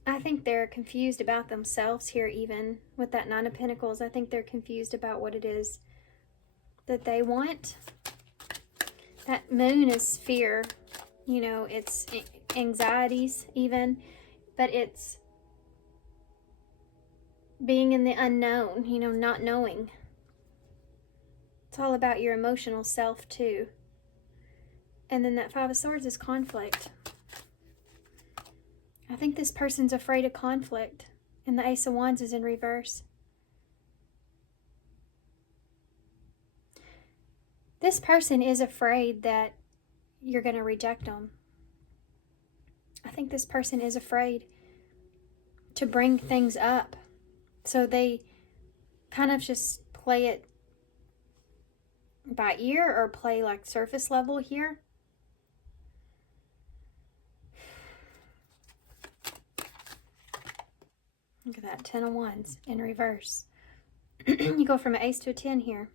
I think they're confused about themselves here, even with that Nine of Pentacles. I think they're confused about what it is that they want. That Moon is fear. You know, it's anxieties even. But it's being in the unknown, you know, not knowing. It's all about your emotional self, too. And then that Five of Swords is conflict. I think this person's afraid of conflict. And the Ace of Wands is in reverse. This person is afraid that you're going to reject them. I think this person is afraid to bring things up. So they kind of just play it by ear or play like surface level here. Look at that, 10 of Wands in reverse. You go from an Ace to a 10 here.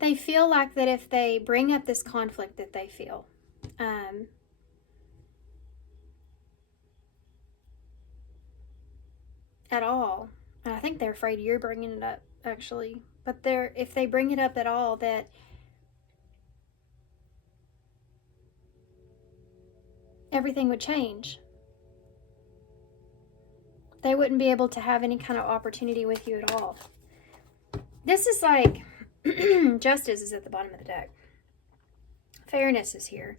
They feel like that if they bring up this conflict that they feel, at all, and I think they're afraid you're bringing it up, actually, but if they bring it up at all, that everything would change. They wouldn't be able to have any kind of opportunity with you at all. This is like, Justice is at the bottom of the deck. Fairness is here.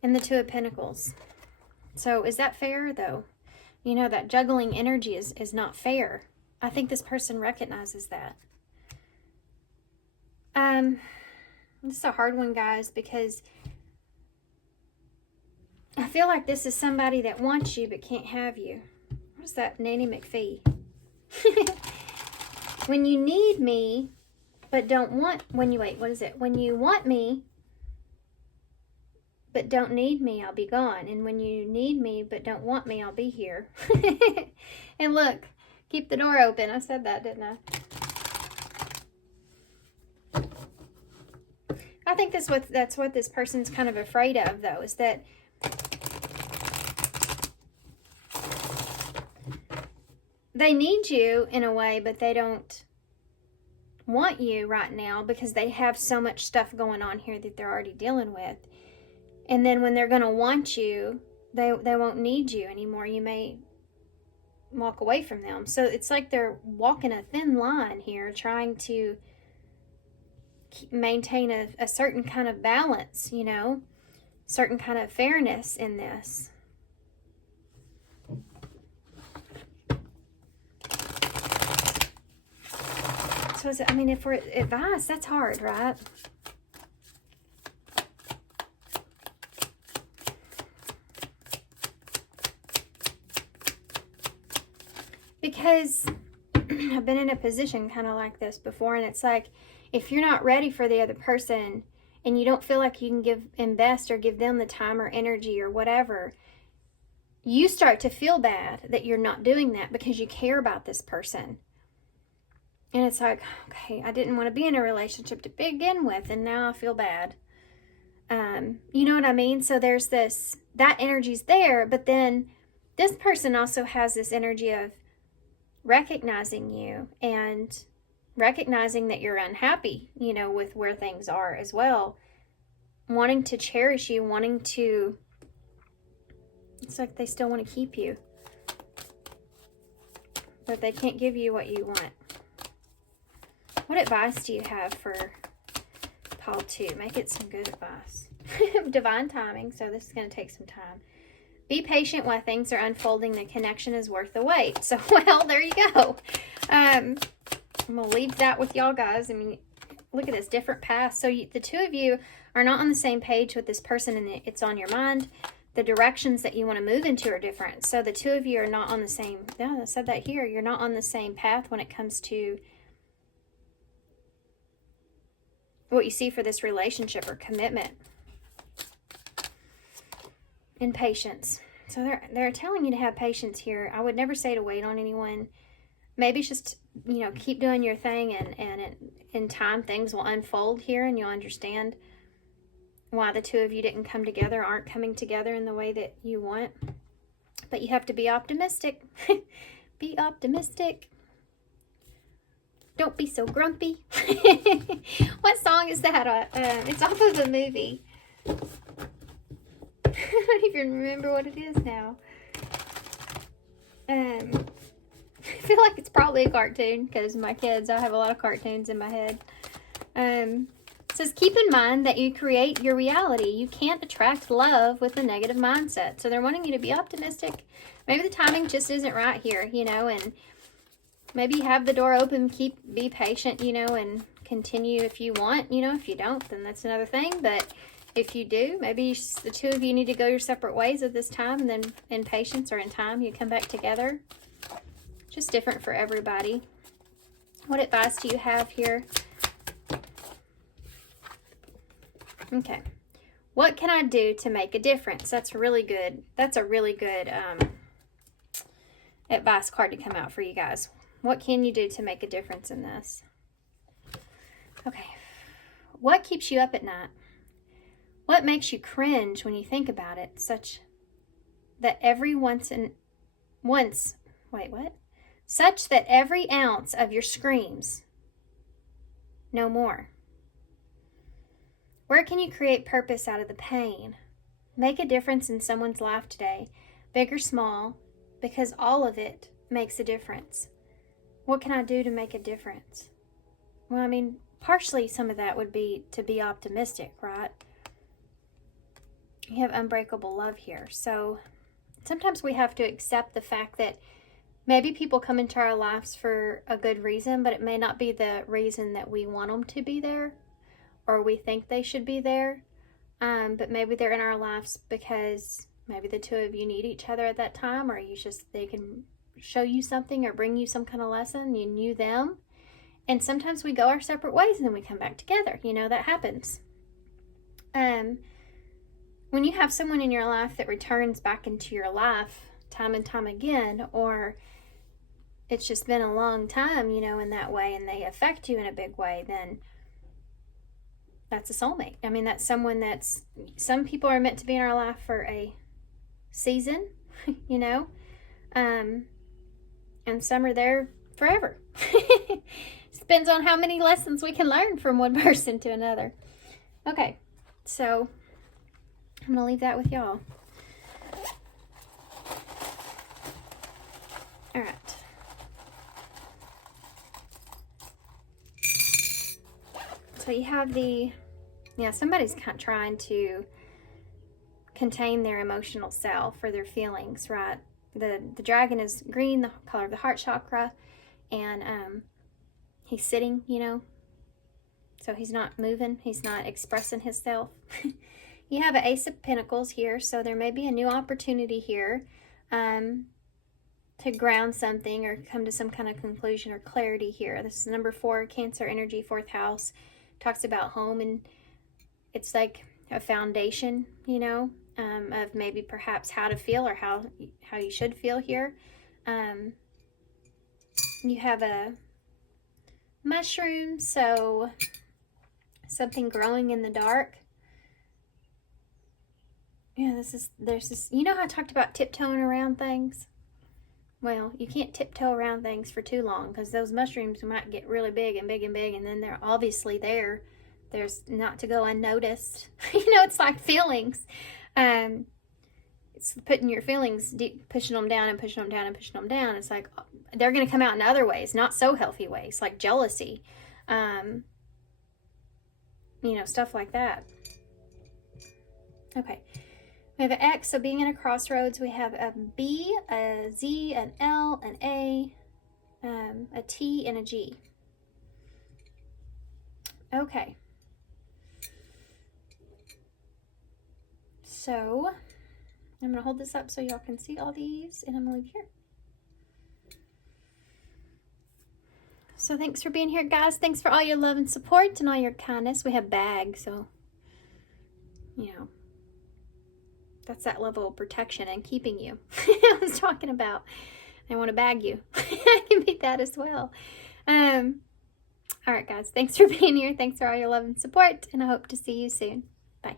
And the Two of Pentacles. So is that fair, though? You know, that juggling energy is not fair. I think this person recognizes that. This is a hard one, guys, because I feel like this is somebody that wants you but can't have you. What is that, Nanny McPhee? When you need me, but don't want, when you want me, but don't need me, I'll be gone. And when you need me, but don't want me, I'll be here. And look, keep the door open. I said that, didn't I? I think that's what this person's kind of afraid of, though, is that they need you in a way, but they don't want you right now because they have so much stuff going on here that they're already dealing with. And then when they're going to want you, they won't need you anymore. You may walk away from them. So it's like they're walking a thin line here, trying to maintain a certain kind of balance, you know, certain kind of fairness in this. So, I mean, if we're advice, that's hard, right? Because I've been in a position kind of like this before, and it's like, if you're not ready for the other person and you don't feel like you can invest or give them the time or energy or whatever, you start to feel bad that you're not doing that because you care about this person. And it's like, okay, I didn't want to be in a relationship to begin with, and now I feel bad. You know what I mean? So there's that energy's there, but then this person also has this energy of recognizing you and recognizing that you're unhappy, you know, with where things are as well. wanting to cherish you, wanting to, it's like they still want to keep you, but they can't give you what you want. What advice do you have for Paul 2? Make it some good advice. Divine timing, so this is going to take some time. Be patient while things are unfolding. The connection is worth the wait. So, well, there you go. I'm going to leave that with y'all guys. I mean, look at this, different paths. So the two of you are not on the same page with this person, and it's on your mind. The directions that you want to move into are different. So the two of you are not on the same, yeah, I said that here. You're not on the same path when it comes to what you see for this relationship or commitment. And patience. So they're telling you to have patience here. I would never say to wait on anyone. Maybe it's just, you know, keep doing your thing, and in time things will unfold here, and you'll understand why the two of you didn't come together, aren't coming together in the way that you want. But you have to be optimistic. Be optimistic. Don't be so grumpy. What song is that? It's off of a movie. I don't even remember what it is now. I feel like it's probably a cartoon because my kids, I have a lot of cartoons in my head. It says, keep in mind that you create your reality. You can't attract love with a negative mindset. So they're wanting you to be optimistic. Maybe the timing just isn't right here, you know, and maybe have the door open, be patient, you know, and continue if you want, you know. If you don't, then that's another thing. But if you do, maybe the two of you need to go your separate ways at this time, and then in patience or in time, you come back together. Just different for everybody. What advice do you have here? Okay. What can I do to make a difference? That's really good. That's a really good advice card to come out for you guys. What can you do to make a difference in this? Okay. What keeps you up at night? What makes you cringe when you think about it, such that every such that every ounce of your screams, no more? Where can you create purpose out of the pain? Make a difference in someone's life today, big or small, because all of it makes a difference. What can I do to make a difference? Well, I mean, partially some of that would be to be optimistic, right? You have unbreakable love here. So sometimes we have to accept the fact that maybe people come into our lives for a good reason, but it may not be the reason that we want them to be there or we think they should be there. But maybe they're in our lives because maybe the two of you need each other at that time, or they can show you something or bring you some kind of lesson. You knew them. And sometimes we go our separate ways and then we come back together. You know, that happens. When you have someone in your life that returns back into your life time and time again, or it's just been a long time, you know, in that way, and they affect you in a big way, then that's a soulmate. I mean, that's someone some people are meant to be in our life for a season, you know, and some are there forever. Depends on how many lessons we can learn from one person to another. Okay, so I'm going to leave that with y'all. All right. So you have somebody's trying to contain their emotional self or their feelings, right? The dragon is green, the color of the heart chakra, and he's sitting, you know, so he's not moving, he's not expressing himself. You have an Ace of Pentacles here, so there may be a new opportunity here to ground something or come to some kind of conclusion or clarity here. This is number 4, Cancer energy, 4th house. Talks about home, and it's like a foundation, you know, of maybe perhaps how to feel or how you should feel here. You have a mushroom, so something growing in the dark. Yeah, there's this, you know how I talked about tiptoeing around things? Well, you can't tiptoe around things for too long because those mushrooms might get really big and big and big, and then they're obviously there There's not to go unnoticed. You know, it's like feelings. It's putting your feelings deep, pushing them down and pushing them down and pushing them down. It's like they're going to come out in other ways, not so healthy ways, like jealousy. You know, stuff like that. Okay. We have an X, so being in a crossroads. We have a B, a Z, an L, an A, a T, and a G. Okay. So I'm going to hold this up so y'all can see all these, and I'm going to leave here. So thanks for being here, guys. Thanks for all your love and support and all your kindness. We have bags, so, you know, that's that level of protection and keeping you. I was talking about, I want to bag you. I can beat that as well. All right, guys. Thanks for being here. Thanks for all your love and support, and I hope to see you soon. Bye.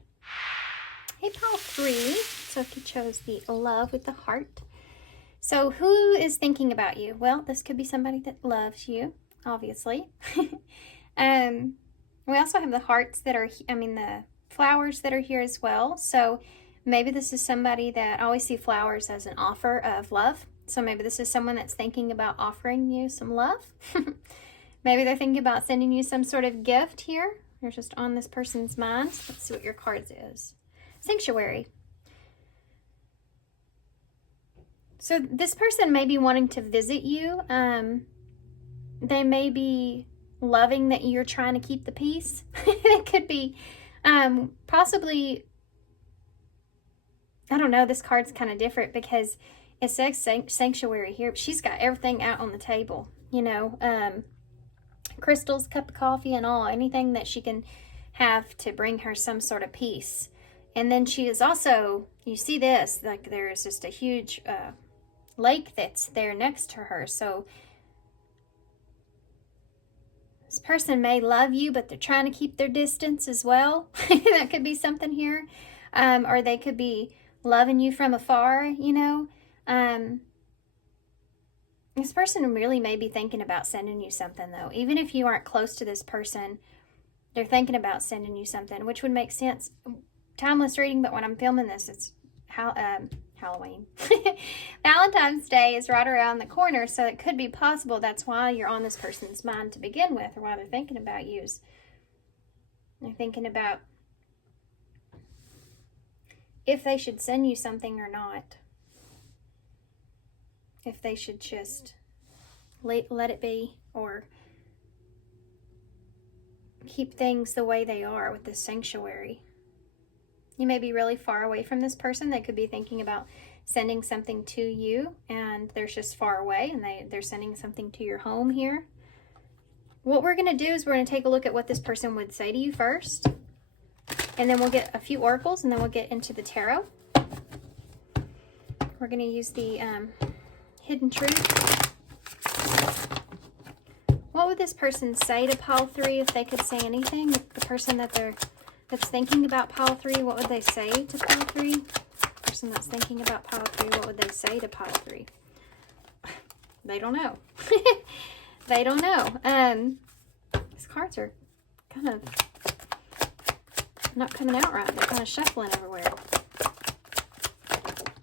Hey, pile 3. So if you chose the love with the heart. So who is thinking about you? Well, this could be somebody that loves you, obviously. We also have the hearts that are, the flowers that are here as well. So maybe this is somebody that, I always see flowers as an offer of love. So maybe this is someone that's thinking about offering you some love. Maybe they're thinking about sending you some sort of gift here. You're just on this person's mind. Let's see what your cards is. Sanctuary. So this person may be wanting to visit you. They may be loving that you're trying to keep the peace. It could be possibly, I don't know, this card's kind of different because it says sanctuary here. She's got everything out on the table, you know, crystals, cup of coffee and all, anything that she can have to bring her some sort of peace. And then she is also, you see this, like there is just a huge lake that's there next to her. So this person may love you, but they're trying to keep their distance as well. That could be something here. Or they could be loving you from afar, you know. This person really may be thinking about sending you something, though. Even if you aren't close to this person, they're thinking about sending you something, which would make sense. Timeless reading, but when I'm filming this, it's Halloween. Valentine's Day is right around the corner, so it could be possible that's why you're on this person's mind to begin with, or why they're thinking about you. They're thinking about if they should send you something or not. If they should just let it be, or keep things the way they are with this sanctuary. You may be really far away from this person. They could be thinking about sending something to you, and they're just far away, and they're sending something to your home here. What we're going to do is we're going to take a look at what this person would say to you first, and then we'll get a few oracles, and then we'll get into the tarot. We're going to use the Hidden Truth. What would this person say to pile 3 if they could say anything? The person that's thinking about pile 3, what would they say to pile 3? The person that's thinking about pile 3, what would they say to pile 3? They don't know. They don't know. These cards are kind of not coming out right. They're kind of shuffling everywhere.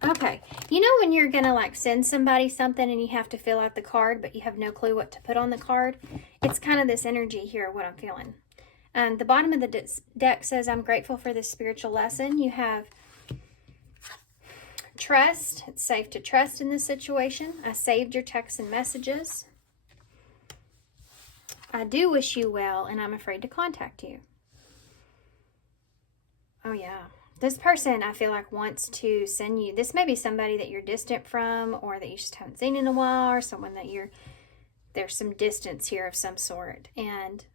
Okay. You know when you're going to like send somebody something and you have to fill out the card, but you have no clue what to put on the card? It's kind of this energy here, what I'm feeling. The bottom of the deck says, I'm grateful for this spiritual lesson. You have trust. It's safe to trust in this situation. I saved your texts and messages. I do wish you well, and I'm afraid to contact you. Oh, yeah. This person, I feel like, wants to send you. This may be somebody that you're distant from, or that you just haven't seen in a while, or someone that there's some distance here of some sort. And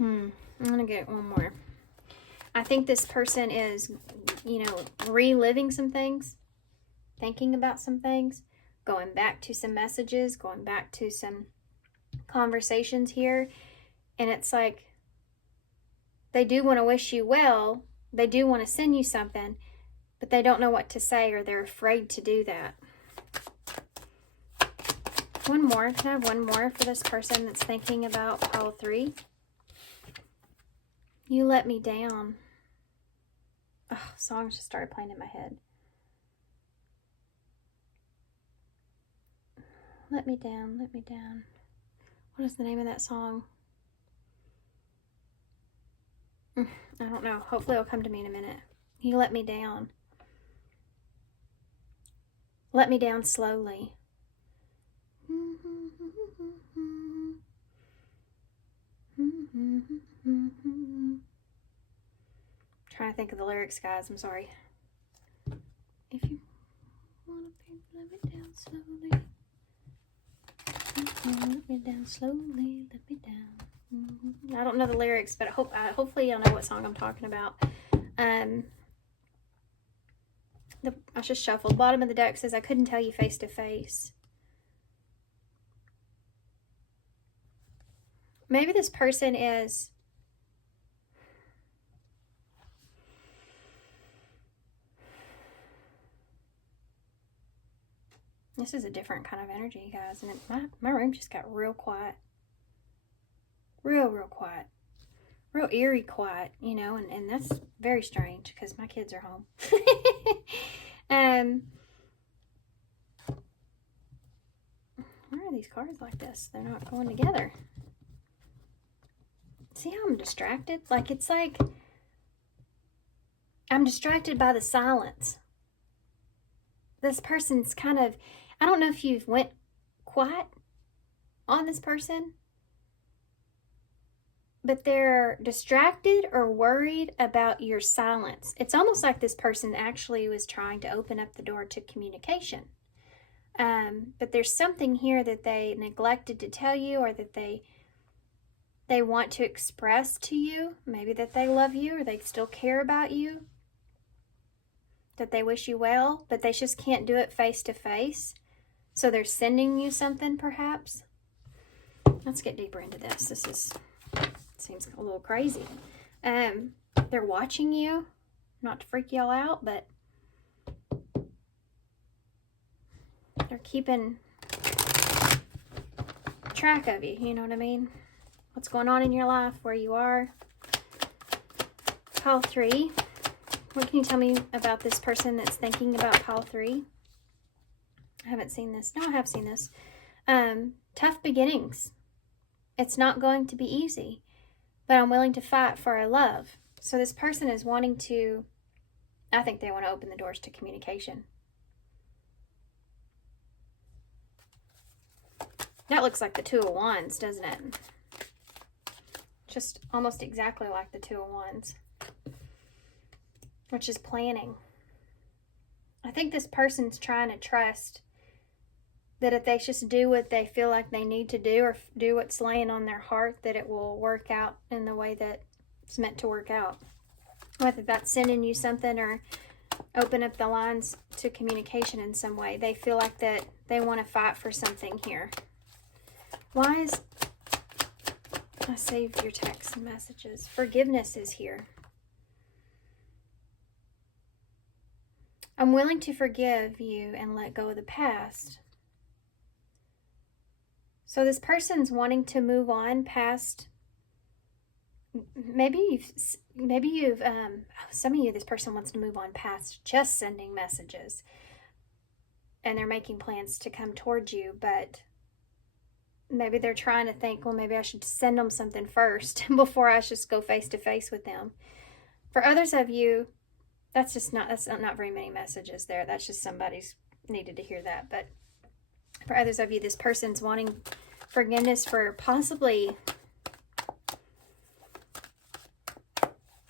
I'm going to get one more. I think this person is, reliving some things, thinking about some things, going back to some messages, going back to some conversations here. And it's like, they do want to wish you well. They do want to send you something, but they don't know what to say, or they're afraid to do that. One more. Can I have one more for this person that's thinking about pile 3? You let me down. Oh, songs just started playing in my head. Let me down, let me down. What is the name of that song? I don't know. Hopefully it'll come to me in a minute. You let me down. Let me down slowly. Trying to think of the lyrics, guys. I'm sorry. If you want to let me down slowly. Let me down slowly. Let me down. I don't know the lyrics, but hopefully you'll know what song I'm talking about. I just shuffled. Bottom of the deck says I couldn't tell you face to face. Maybe this person is this is a different kind of energy, guys, and my room just got real quiet. Real quiet. Real eerie quiet, you know, and that's very strange because my kids are home. Why are these cards like this? They're not going together. See how I'm distracted? Like, it's like I'm distracted by the silence. This person's kind of, I don't know if you've went quiet on this person, but they're distracted or worried about your silence. It's almost like this person actually was trying to open up the door to communication. But there's something here that they neglected to tell you, or that they want to express to you. Maybe that they love you, or they still care about you, that they wish you well, but they just can't do it face to face. So they're sending you something, perhaps. Let's get deeper into this. This seems a little crazy. They're watching you, not to freak y'all out, but they're keeping track of you, you know what I mean? What's going on in your life, where you are. Pile 3. What can you tell me about this person that's thinking about pile 3? I haven't seen this. No, I have seen this. Tough beginnings. It's not going to be easy, but I'm willing to fight for our love. So this person is wanting to, I think they want to open the doors to communication. That looks like the Two of Wands, doesn't it? Just almost exactly like the Two of Wands, which is planning. I think this person's trying to trust that if they just do what they feel like they need to do, or do what's laying on their heart, that it will work out in the way that it's meant to work out. Whether that's sending you something or open up the lines to communication in some way. They feel like that they want to fight for something here. Why is... I saved your texts and messages. Forgiveness is here. I'm willing to forgive you and let go of the past. So this person's wanting to move on past, maybe you've some of you, this person wants to move on past just sending messages, and they're making plans to come towards you, but maybe they're trying to think, well, maybe I should send them something first before I just go face to face with them. For others of you, that's not very many messages there. That's just somebody's needed to hear that. But for others of you, this person's wanting forgiveness for possibly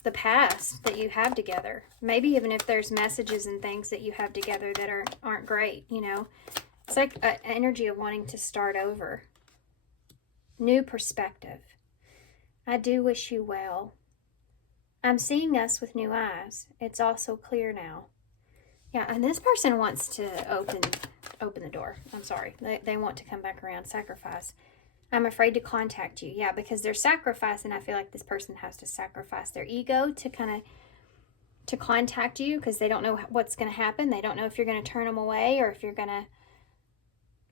the past that you have together. Maybe even if there's messages and things that you have together that aren't great, you know. It's like an energy of wanting to start over. New perspective. I do wish you well. I'm seeing us with new eyes. It's all so clear now. Yeah, and this person wants to open the door. I'm sorry. They want to come back around, sacrifice. I'm afraid to contact you. Yeah, because they're sacrificing. I feel like this person has to sacrifice their ego to contact you, because they don't know what's going to happen. They don't know if you're going to turn them away or if you're going to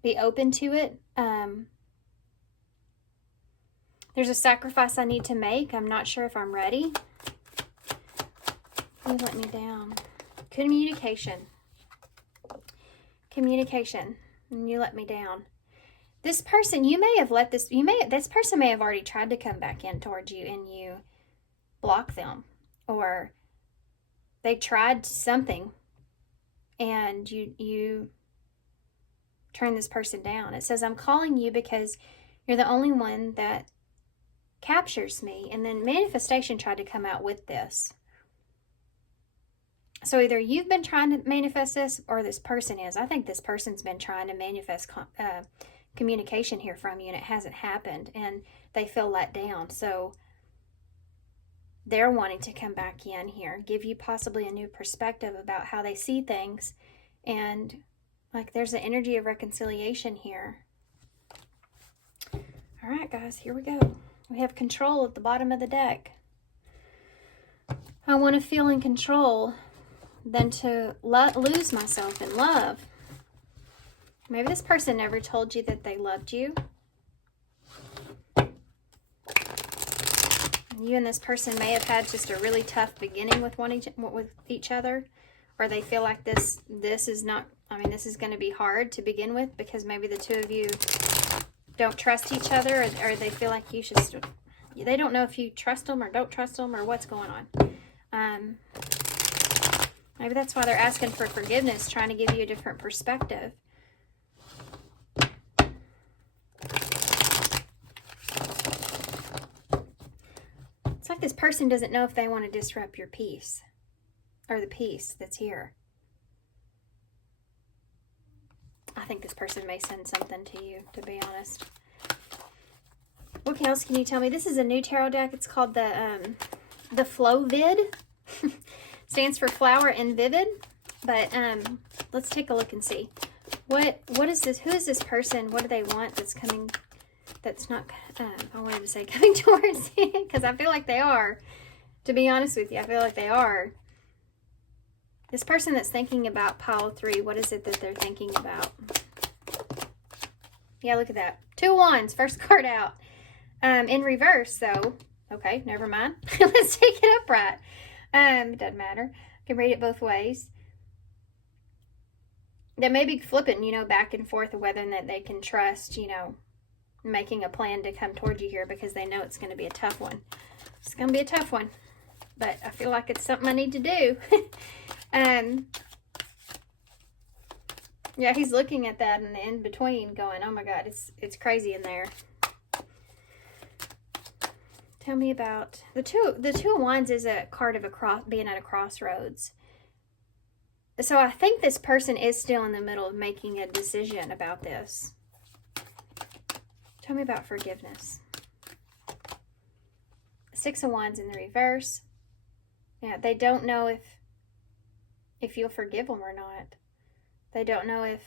be open to it. There's a sacrifice I need to make. I'm not sure if I'm ready. You let me down. Communication. Communication. And you let me down. This person, you may have let this person may have already tried to come back in towards you and you block them. Or they tried something and you turn this person down. It says, I'm calling you because you're the only one that captures me. And then manifestation tried to come out with this. So either you've been trying to manifest this or this person is. I think this person's been trying to manifest communication here from you and it hasn't happened and they feel let down. So they're wanting to come back in here, give you possibly a new perspective about how they see things. And like there's an energy of reconciliation here. All right, guys, here we go. We have control at the bottom of the deck. I want to feel in control than to lose myself in love. Maybe this person never told you that they loved you. You and this person may have had just a really tough beginning with each other, or they feel like this is not, this is going to be hard to begin with because maybe the two of you don't trust each other, or they feel like you should, they don't know if you trust them or don't trust them or what's going on. Maybe that's why they're asking for forgiveness, trying to give you a different perspective. It's like this person doesn't know if they want to disrupt your peace or the peace that's here. I think this person may send something to you, to be honest. What else can you tell me? This is a new tarot deck. It's called the Flow Vid. Stands for flower and vivid. But let's take a look and see. What is this? Who is this person? What do they want that's coming? That's not, I wanted to say coming towards you, because I feel like they are. To be honest with you, I feel like they are. This person that's thinking about pile 3, what is it that they're thinking about? Yeah, look at that. 2 wands, first card out. In reverse, though. Okay, never mind. Let's take it upright. It doesn't matter. I can read it both ways. They may be flipping, back and forth whether or not they can trust, making a plan to come toward you here because they know it's going to be a tough one. It's going to be a tough one. But I feel like it's something I need to do. Yeah, he's looking at that and the in between going, oh my God, it's crazy in there. Tell me about the two of wands is a card of being at a crossroads. So I think this person is still in the middle of making a decision about this. Tell me about forgiveness. 6 of wands in the reverse. Yeah, they don't know if you'll forgive them or not. They don't know if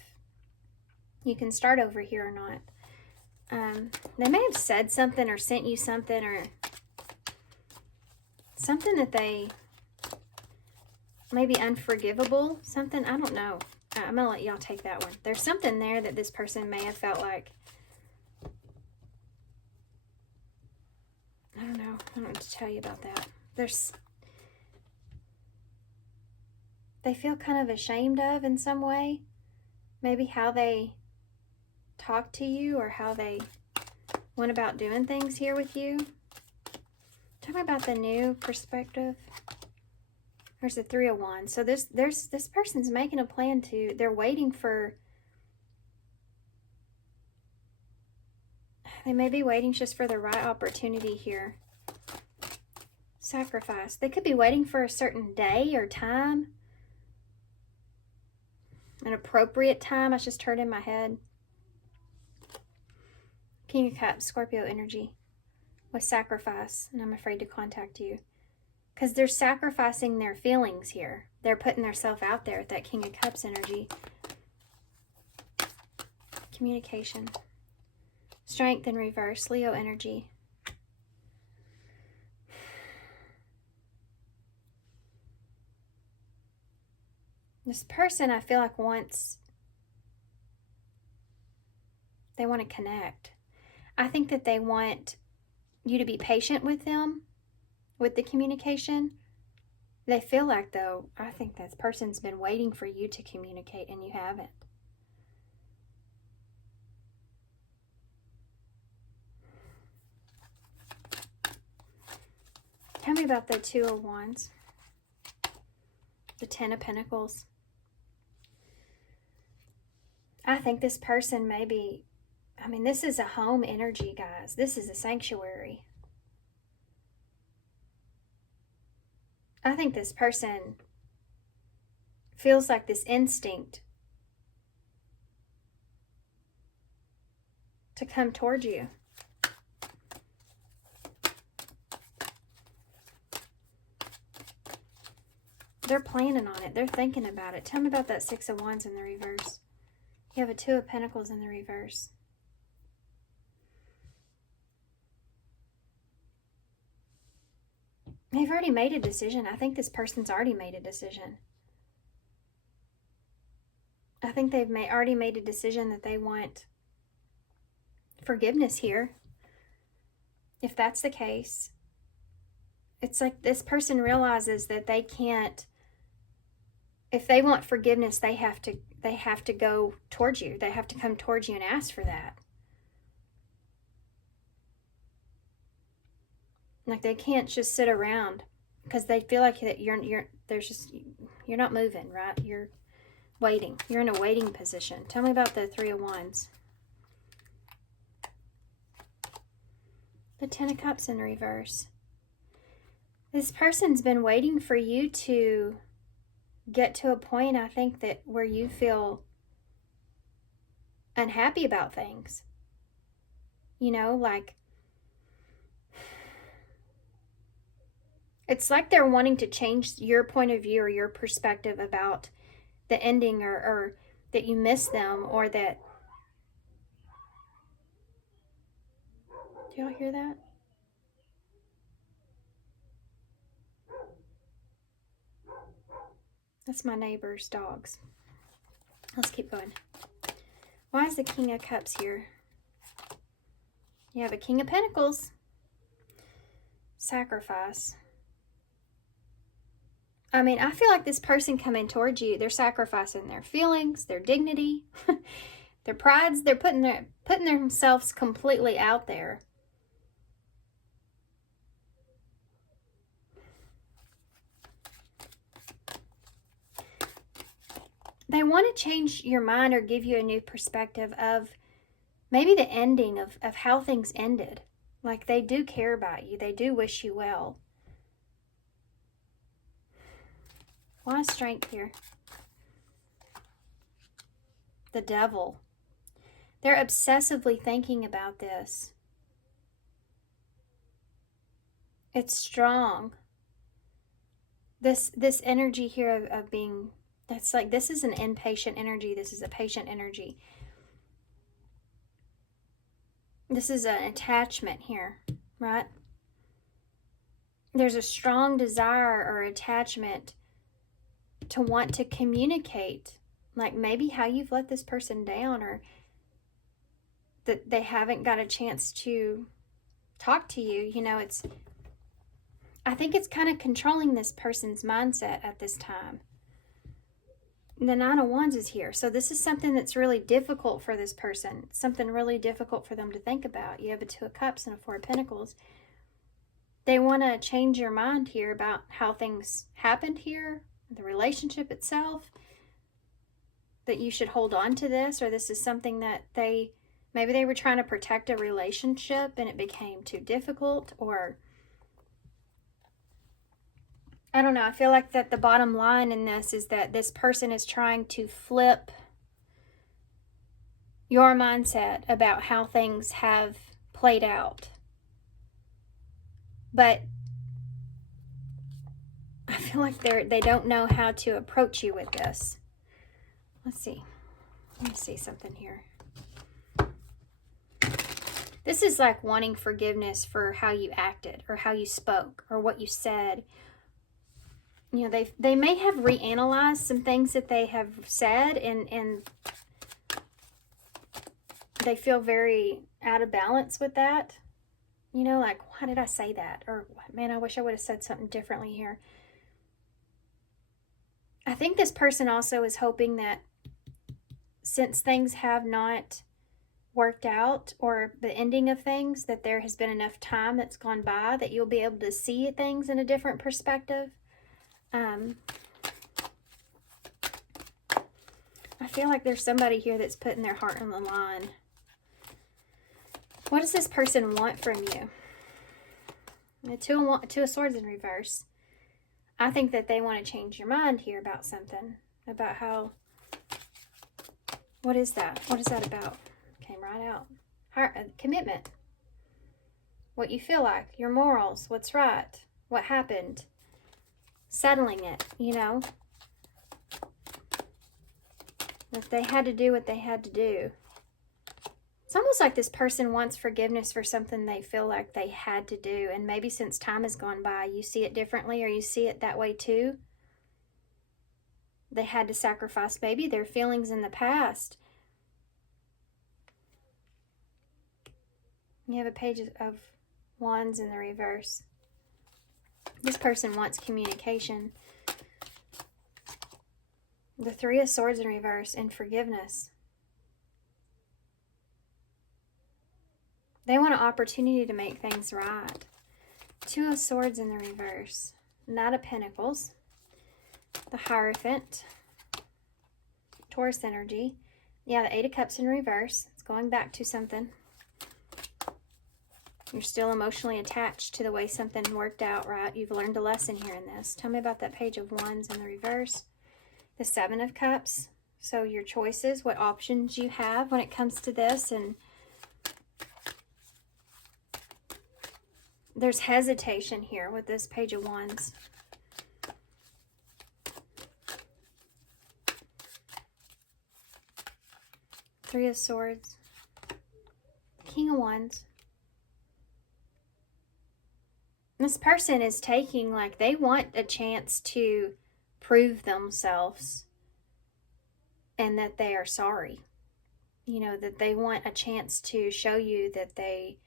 you can start over here or not. They may have said something or sent you something or something that they may be unforgivable. Something, I don't know. I'm going to let y'all take that one. There's something there that this person may have felt like, I don't know. I don't know what to tell you about that. They feel kind of ashamed of in some way. Maybe how they talk to you or how they went about doing things here with you. Tell me about the new perspective. There's the 3 of wands. So this person's making a plan to, they're waiting for, they may be waiting just for the right opportunity here. Sacrifice. They could be waiting for a certain day or time. An appropriate time, I just heard in my head. King of Cups, Scorpio energy. With sacrifice, and I'm afraid to contact you. Because they're sacrificing their feelings here. They're putting themselves out there with that King of Cups energy. Communication. Strength in reverse, Leo energy. This person, I feel like they want to connect. I think that they want you to be patient with them, with the communication. They feel like, though, I think that person's been waiting for you to communicate and you haven't. Tell me about the Two of Wands, the Ten of Pentacles. I think this person may be, I mean, this is a home energy, guys. This is a sanctuary. I think this person feels like this instinct to come towards you. They're planning on it. They're thinking about it. Tell me about that Six of Wands in the reverse. You have a Two of Pentacles in the reverse. They've already made a decision. I think this person's already made a decision. I think they've already made a decision that they want forgiveness here. If that's the case, it's like this person realizes that they can't, if they want forgiveness, they have to go towards you. They have to come towards you and ask for that. Like they can't just sit around because they feel like that you're not moving, right? You're waiting. You're in a waiting position. Tell me about the Three of Wands. The Ten of Cups in reverse. This person's been waiting for you to get to a point, I think, that where you feel unhappy about things. You know, like it's like they're wanting to change your point of view or your perspective about the ending, or that you miss them, or that... Do y'all hear that? That's my neighbor's dogs. Let's keep going. Why is the King of Cups here? You have a King of Pentacles. Sacrifice. I mean, I feel like this person coming towards you, they're sacrificing their feelings, their dignity, their prides. They're putting themselves completely out there. They want to change your mind or give you a new perspective of maybe the ending of how things ended. Like they do care about you. They do wish you well. Why Strength here? The Devil. They're obsessively thinking about this. It's strong. This energy here of being... That's like, this is an impatient energy. This is a patient energy. This is an attachment here, right? There's a strong desire or attachment to want to communicate, like maybe how you've let this person down, or that they haven't got a chance to talk to you. You know, I think it's kind of controlling this person's mindset at this time. The Nine of Wands is here. So this is something that's really difficult for this person. Something really difficult for them to think about. You have a Two of Cups and a Four of Pentacles. They want to change your mind here about how things happened here, the relationship itself, that you should hold on to this, or this is something that maybe they were trying to protect a relationship and it became too difficult, or I don't know. I feel like that the bottom line in this is that this person is trying to flip your mindset about how things have played out. But I feel like they don't know how to approach you with this. Let's see. Let me see something here. This is like wanting forgiveness for how you acted, or how you spoke, or what you said. You know, they may have reanalyzed some things that they have said, and they feel very out of balance with that. You know, like, why did I say that? Or, man, I wish I would have said something differently here. I think this person also is hoping that since things have not worked out, or the ending of things, that there has been enough time that's gone by that you'll be able to see things in a different perspective. I feel like there's somebody here that's putting their heart on the line. What does this person want from you? The Two of Swords in reverse. I think that they want to change your mind here about something. About how... What is that? What is that about? Came right out. Commitment. What you feel like. Your morals. What's right. What happened. Settling it, you know. If they had to do what they had to do. It's almost like this person wants forgiveness for something they feel like they had to do. And maybe since time has gone by, you see it differently, or you see it that way too. They had to sacrifice maybe their feelings in the past. You have a page of Wands in the reverse. This person wants communication. The Three of Swords in reverse and forgiveness. They want an opportunity to make things right. Two of Swords in the reverse. Knight of Pentacles. The Hierophant. Taurus energy. Yeah, the Eight of Cups in reverse. It's going back to something. You're still emotionally attached to the way something worked out, right? You've learned a lesson here in this. Tell me about that Page of Wands in the reverse. The Seven of Cups. So your choices, what options you have when it comes to this. And there's hesitation here with this Page of Wands. Three of Swords. King of Wands. This person is taking, like, they want a chance to prove themselves and that they are sorry. You know, that they want a chance to show you that they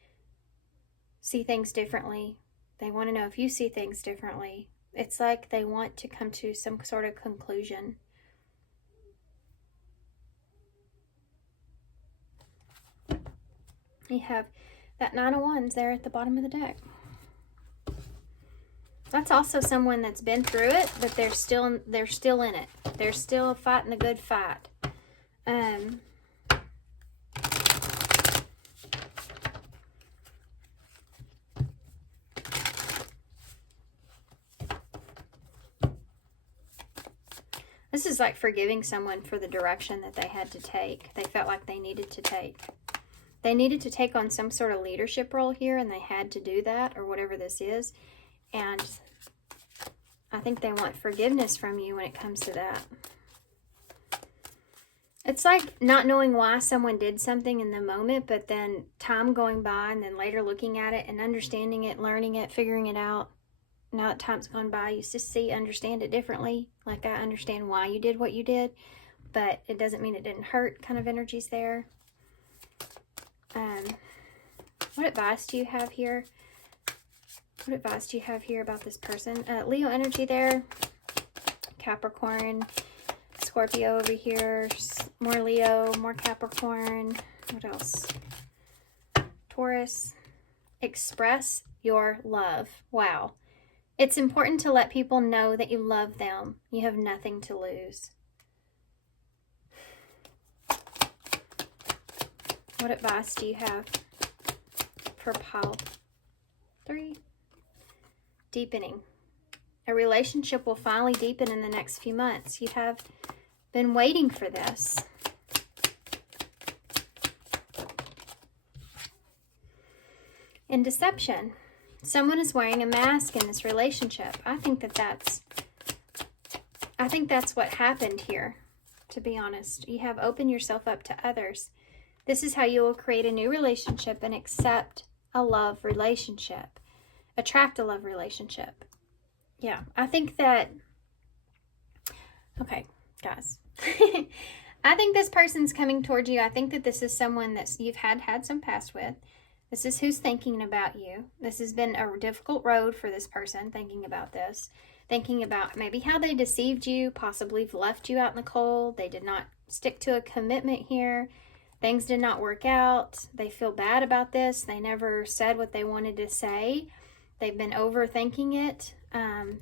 see things differently. They want to know if you see things differently. It's like they want to come to some sort of conclusion. You have that Nine of Wands there at the bottom of the deck. That's also someone that's been through it, but they're still in it. They're still fighting the good fight. This is like forgiving someone for the direction that they had to take. They felt like they needed to take. They needed to take on some sort of leadership role here, and they had to do that, or whatever this is. And I think they want forgiveness from you when it comes to that. It's like not knowing why someone did something in the moment, but then time going by and then later looking at it and understanding it, learning it, figuring it out. Now that time's gone by, you just understand it differently. Like, I understand why you did what you did, but it doesn't mean it didn't hurt kind of energies there. What advice do you have here? What advice do you have here about this person? Leo energy there. Capricorn. Scorpio over here. More Leo. More Capricorn. What else? Taurus. Express your love. Wow. It's important to let people know that you love them. You have nothing to lose. What advice do you have for pile 3? Deepening. A relationship will finally deepen in the next few months. You have been waiting for this. In deception. Someone is wearing a mask in this relationship. I think that's what happened here, to be honest. You have opened yourself up to others. This is how you will create a new relationship and accept a love relationship. Attract a love relationship. Yeah, I think that... Okay, guys. I think this person's coming towards you. I think that this is someone that you've had some past with. This is who's thinking about you. This has been a difficult road for this person thinking about this. Thinking about maybe how they deceived you, possibly left you out in the cold. They did not stick to a commitment here. Things did not work out. They feel bad about this. They never said what they wanted to say. They've been overthinking it.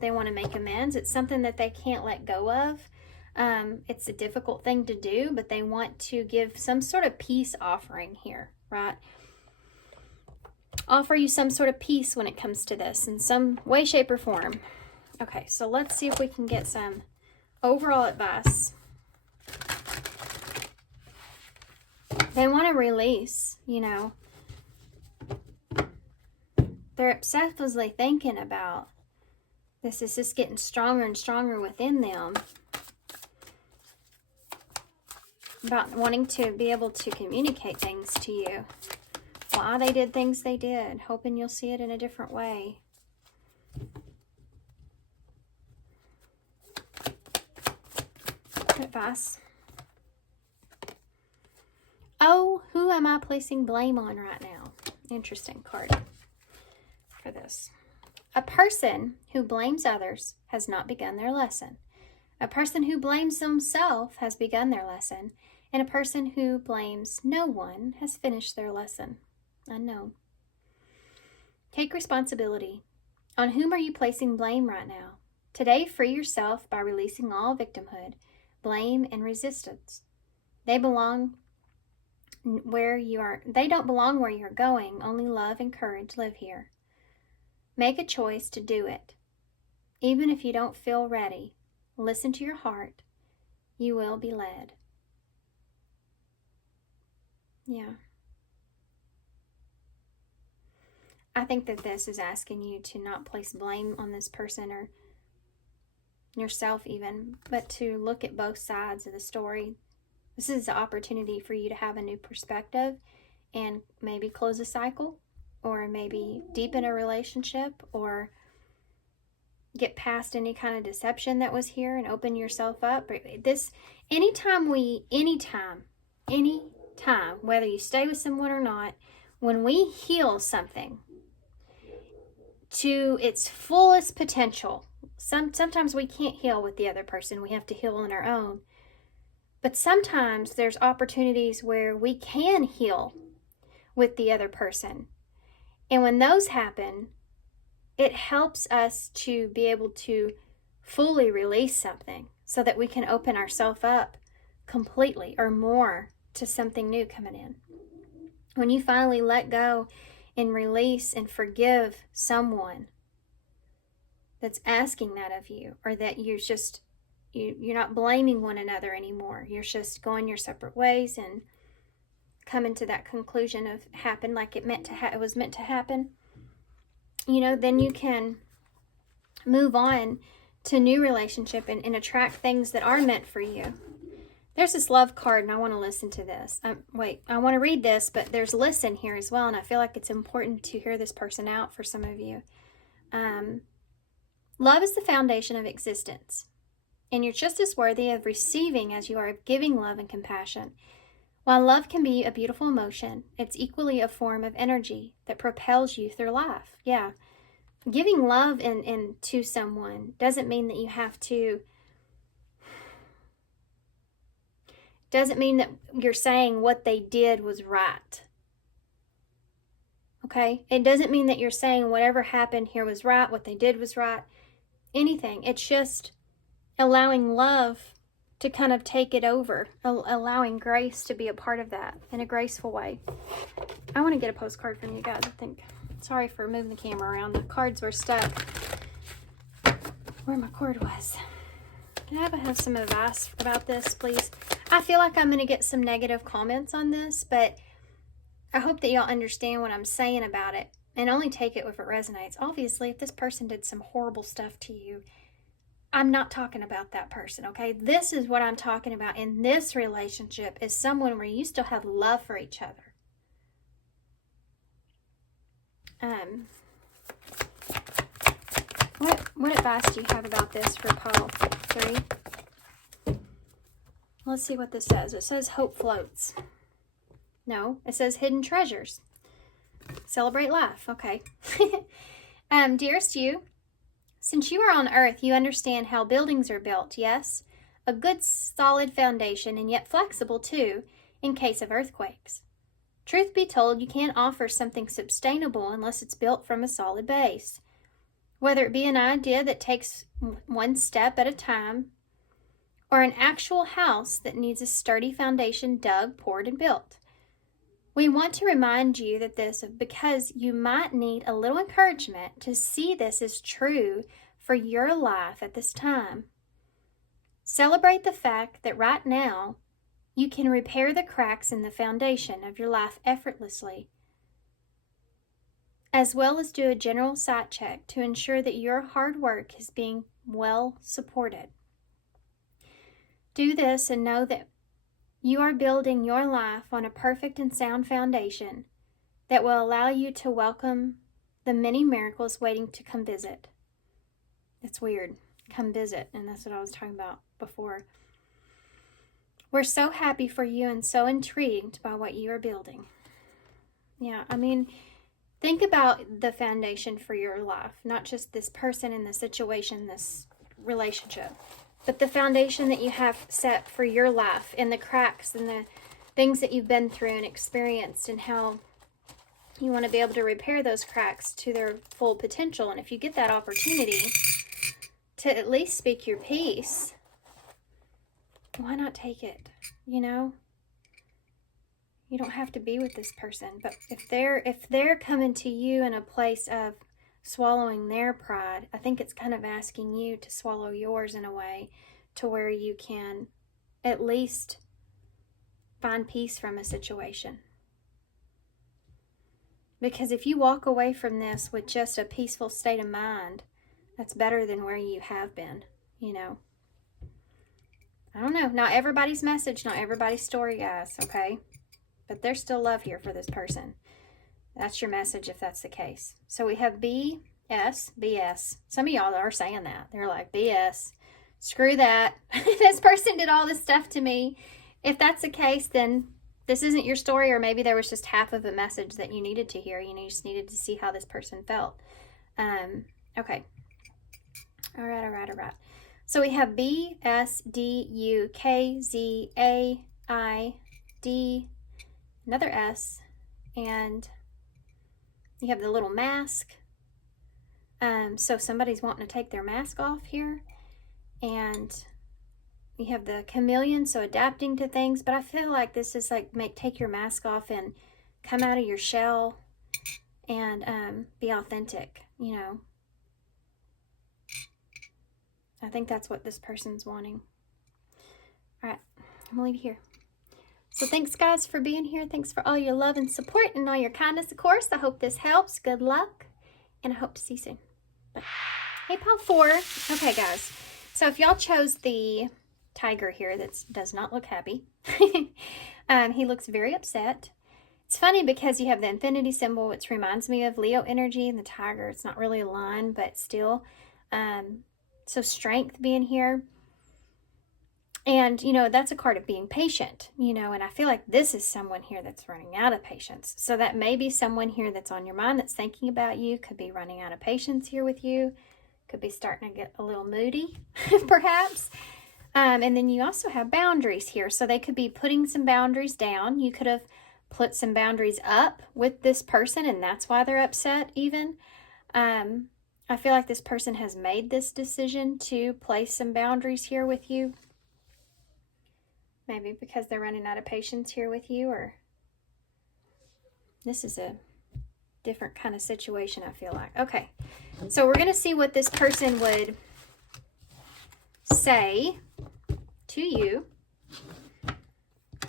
They want to make amends. It's something that they can't let go of. It's a difficult thing to do, but they want to give some sort of peace offering here, right? Offer you some sort of peace when it comes to this in some way, shape, or form. Okay, so let's see if we can get some overall advice. They want to release, you know. They're obsessively thinking about this. Is just getting stronger and stronger within them. About wanting to be able to communicate things to you. Why they did things they did. Hoping you'll see it in a different way. Advice. Oh, who am I placing blame on right now? Interesting card for this. A person who blames others has not begun their lesson. A person who blames themselves has begun their lesson. And a person who blames no one has finished their lesson. Unknown. Take responsibility. On whom are you placing blame right now? Today, free yourself by releasing all victimhood, blame, and resistance. They belong where you are. They don't belong where you're going. Only love and courage live here. Make a choice to do it. Even if you don't feel ready, listen to your heart. You will be led. Yeah. I think that this is asking you to not place blame on this person or yourself even, but to look at both sides of the story. This is the opportunity for you to have a new perspective and maybe close a cycle, or maybe deepen a relationship, or get past any kind of deception that was here and open yourself up. This, anytime, whether you stay with someone or not, when we heal something to its fullest potential, sometimes we can't heal with the other person. We have to heal on our own. But sometimes there's opportunities where we can heal with the other person. And when those happen, it helps us to be able to fully release something so that we can open ourselves up completely or more to something new coming in. When you finally let go and release and forgive someone that's asking that of you, or that you're not blaming one another anymore. You're just going your separate ways and coming to that conclusion of happened like it was meant to happen. You know, then you can move on to new relationship and attract things that are meant for you. There's this love card, and I want to listen to this. I want to read this, but there's listen here as well, and I feel like it's important to hear this person out for some of you. Love is the foundation of existence, and you're just as worthy of receiving as you are of giving love and compassion. While love can be a beautiful emotion, it's equally a form of energy that propels you through life. Yeah. Giving love to someone doesn't mean that you have to, doesn't mean that you're saying what they did was right. Okay? It doesn't mean that you're saying whatever happened here was right, what they did was right, anything. It's just allowing love to kind of take it over, allowing grace to be a part of that in a graceful way. I want to get a postcard from you guys, I think. Sorry for moving the camera around. The cards were stuck where my cord was. Can I have some advice about this, please? I feel like I'm going to get some negative comments on this, but I hope that y'all understand what I'm saying about it and only take it if it resonates. Obviously, if this person did some horrible stuff to you, I'm not talking about that person, okay? This is what I'm talking about in this relationship, is someone where you still have love for each other. What advice do you have about this for pile 3? Let's see what this says. It says hope floats. No, it says hidden treasures. Celebrate life. Okay. Dearest you, since you are on Earth, you understand how buildings are built, yes? A good solid foundation, and yet flexible too, in case of earthquakes. Truth be told, you can't offer something sustainable unless it's built from a solid base. Whether it be an idea that takes one step at a time, or an actual house that needs a sturdy foundation dug, poured, and built. We want to remind you that this because you might need a little encouragement to see this as true for your life at this time. Celebrate the fact that right now you can repair the cracks in the foundation of your life effortlessly, as well as do a general sight check to ensure that your hard work is being well supported. Do this and know that you are building your life on a perfect and sound foundation that will allow you to welcome the many miracles waiting to come visit. It's weird. Come visit, and that's what I was talking about before. We're so happy for you and so intrigued by what you are building. Yeah, I mean, think about the foundation for your life, not just this person and the situation, this relationship, but the foundation that you have set for your life and the cracks and the things that you've been through and experienced, and how you want to be able to repair those cracks to their full potential. And if you get that opportunity to at least speak your piece, why not take it? You know, you don't have to be with this person, but if they're coming to you in a place of swallowing their pride, I think it's kind of asking you to swallow yours in a way to where you can at least find peace from a situation. Because if you walk away from this with just a peaceful state of mind, that's better than where you have been, you know. I don't know. Not everybody's message, not everybody's story, guys, okay? But there's still love here for this person. That's your message if that's the case. So we have BS. Some of y'all are saying that. They're like, BS. Screw that. This person did all this stuff to me. If that's the case, then this isn't your story, or maybe there was just half of a message that you needed to hear. You just needed to see how this person felt. Okay. All right. So we have B, S, D, U, K, Z, A, I, D, another S, and you have the little mask. So somebody's wanting to take their mask off here. And you have the chameleon, so adapting to things. But I feel like this is like take your mask off and come out of your shell and be authentic, you know. I think that's what this person's wanting. All right, I'm going to leave it here. So thanks, guys, for being here. Thanks for all your love and support and all your kindness, of course. I hope this helps. Good luck, and I hope to see you soon. Bye. Hey, pile 4. Okay, guys. So if y'all chose the tiger here that does not look happy, he looks very upset. It's funny because you have the infinity symbol, which reminds me of Leo energy, and the tiger. It's not really a line, but still. So strength being here. And, you know, that's a card of being patient, you know, and I feel like this is someone here that's running out of patience. So that may be someone here that's on your mind that's thinking about you, could be running out of patience here with you, could be starting to get a little moody, perhaps. And then you also have boundaries here. So they could be putting some boundaries down. You could have put some boundaries up with this person, and that's why they're upset even. I feel like this person has made this decision to place some boundaries here with you. Maybe because they're running out of patience here with you, or this is a different kind of situation, I feel like. Okay, so we're going to see what this person would say to you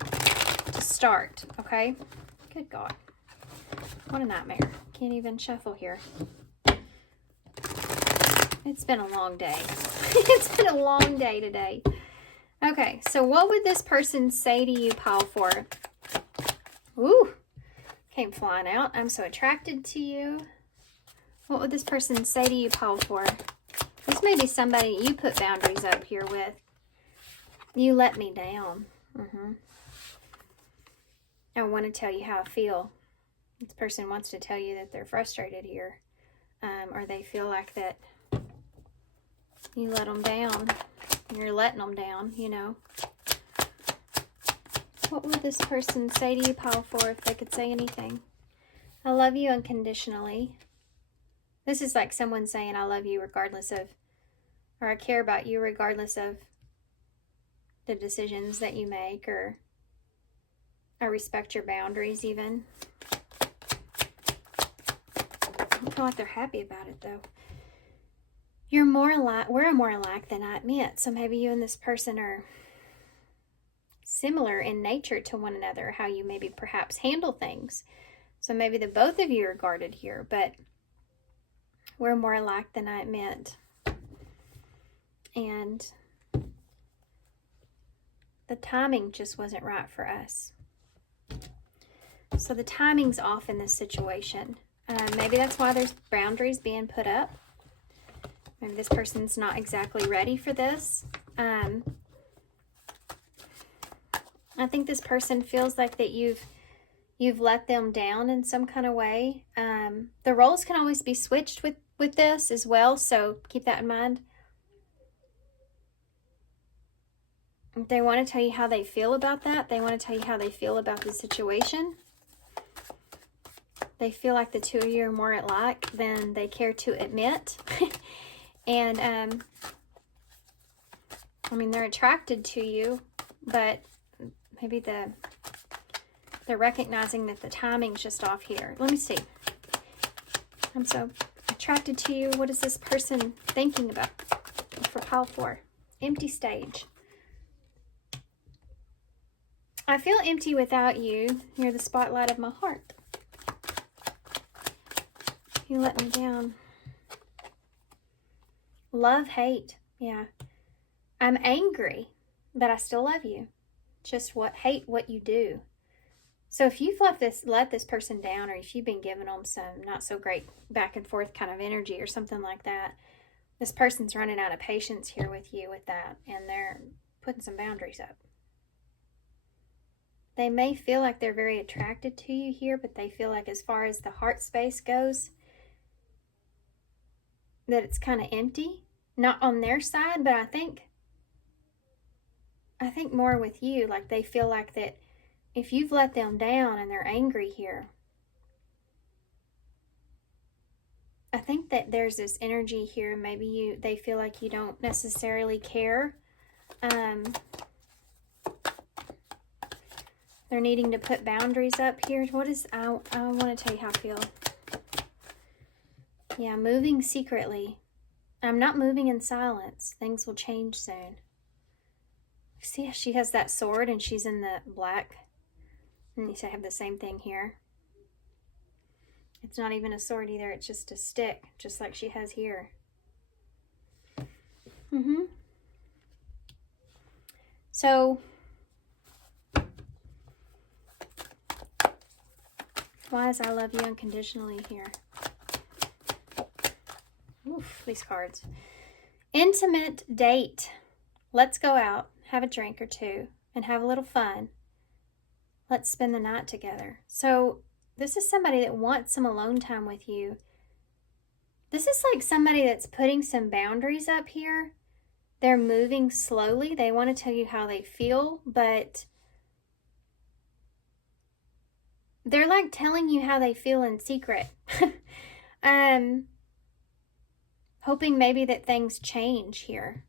to start, okay? Good God. What a nightmare. Can't even shuffle here. It's been a long day. It's been a long day today. Okay, so what would this person say to you, pile 4? Ooh, came flying out. I'm so attracted to you. What would this person say to you, pile 4? This may be somebody you put boundaries up here with. You let me down. I want to tell you how I feel. This person wants to tell you that they're frustrated here, or they feel like that you let them down. You're letting them down, you know. What would this person say to you, pile 4, if they could say anything? I love you unconditionally. This is like someone saying I love you regardless of, or I care about you regardless of the decisions that you make, or I respect your boundaries even. I feel like they're happy about it though. We're more alike than I admit. So maybe you and this person are similar in nature to one another, how you maybe perhaps handle things. So maybe the both of you are guarded here, but we're more alike than I admit. And the timing just wasn't right for us. So the timing's off in this situation. Maybe that's why there's boundaries being put up. Maybe this person's not exactly ready for this. I think this person feels like that you've let them down in some kind of way. The roles can always be switched with this as well, so keep that in mind. They want to tell you how they feel about that. They want to tell you how they feel about the situation. They feel like the two of you are more alike than they care to admit. And, I mean, they're attracted to you, but maybe they're recognizing that the timing's just off here. Let me see. I'm so attracted to you. What is this person thinking about for pile 4? Empty stage. I feel empty without you. You're the spotlight of my heart. You let me down. Love, hate. Yeah. I'm angry, but I still love you. Just hate what you do. So if you've let this person down, or if you've been giving them some not so great back and forth kind of energy or something like that, this person's running out of patience here with you with that, and they're putting some boundaries up. They may feel like they're very attracted to you here, but they feel like as far as the heart space goes, that it's kind of empty. Not on their side, but I think more with you. Like they feel like that if you've let them down and they're angry here, I think that there's this energy here. Maybe they feel like you don't necessarily care. They're needing to put boundaries up here. I want to tell you how I feel. Yeah, moving secretly. I'm not moving in silence. Things will change soon. See, she has that sword and she's in the black. And you say I have the same thing here. It's not even a sword either. It's just a stick, just like she has here. So, why is I love you unconditionally here? Oof, these cards. Intimate date. Let's go out, have a drink or two, and have a little fun. Let's spend the night together. So this is somebody that wants some alone time with you. This is like somebody that's putting some boundaries up here. They're moving slowly. They want to tell you how they feel, but they're like telling you how they feel in secret. Hoping maybe that things change here.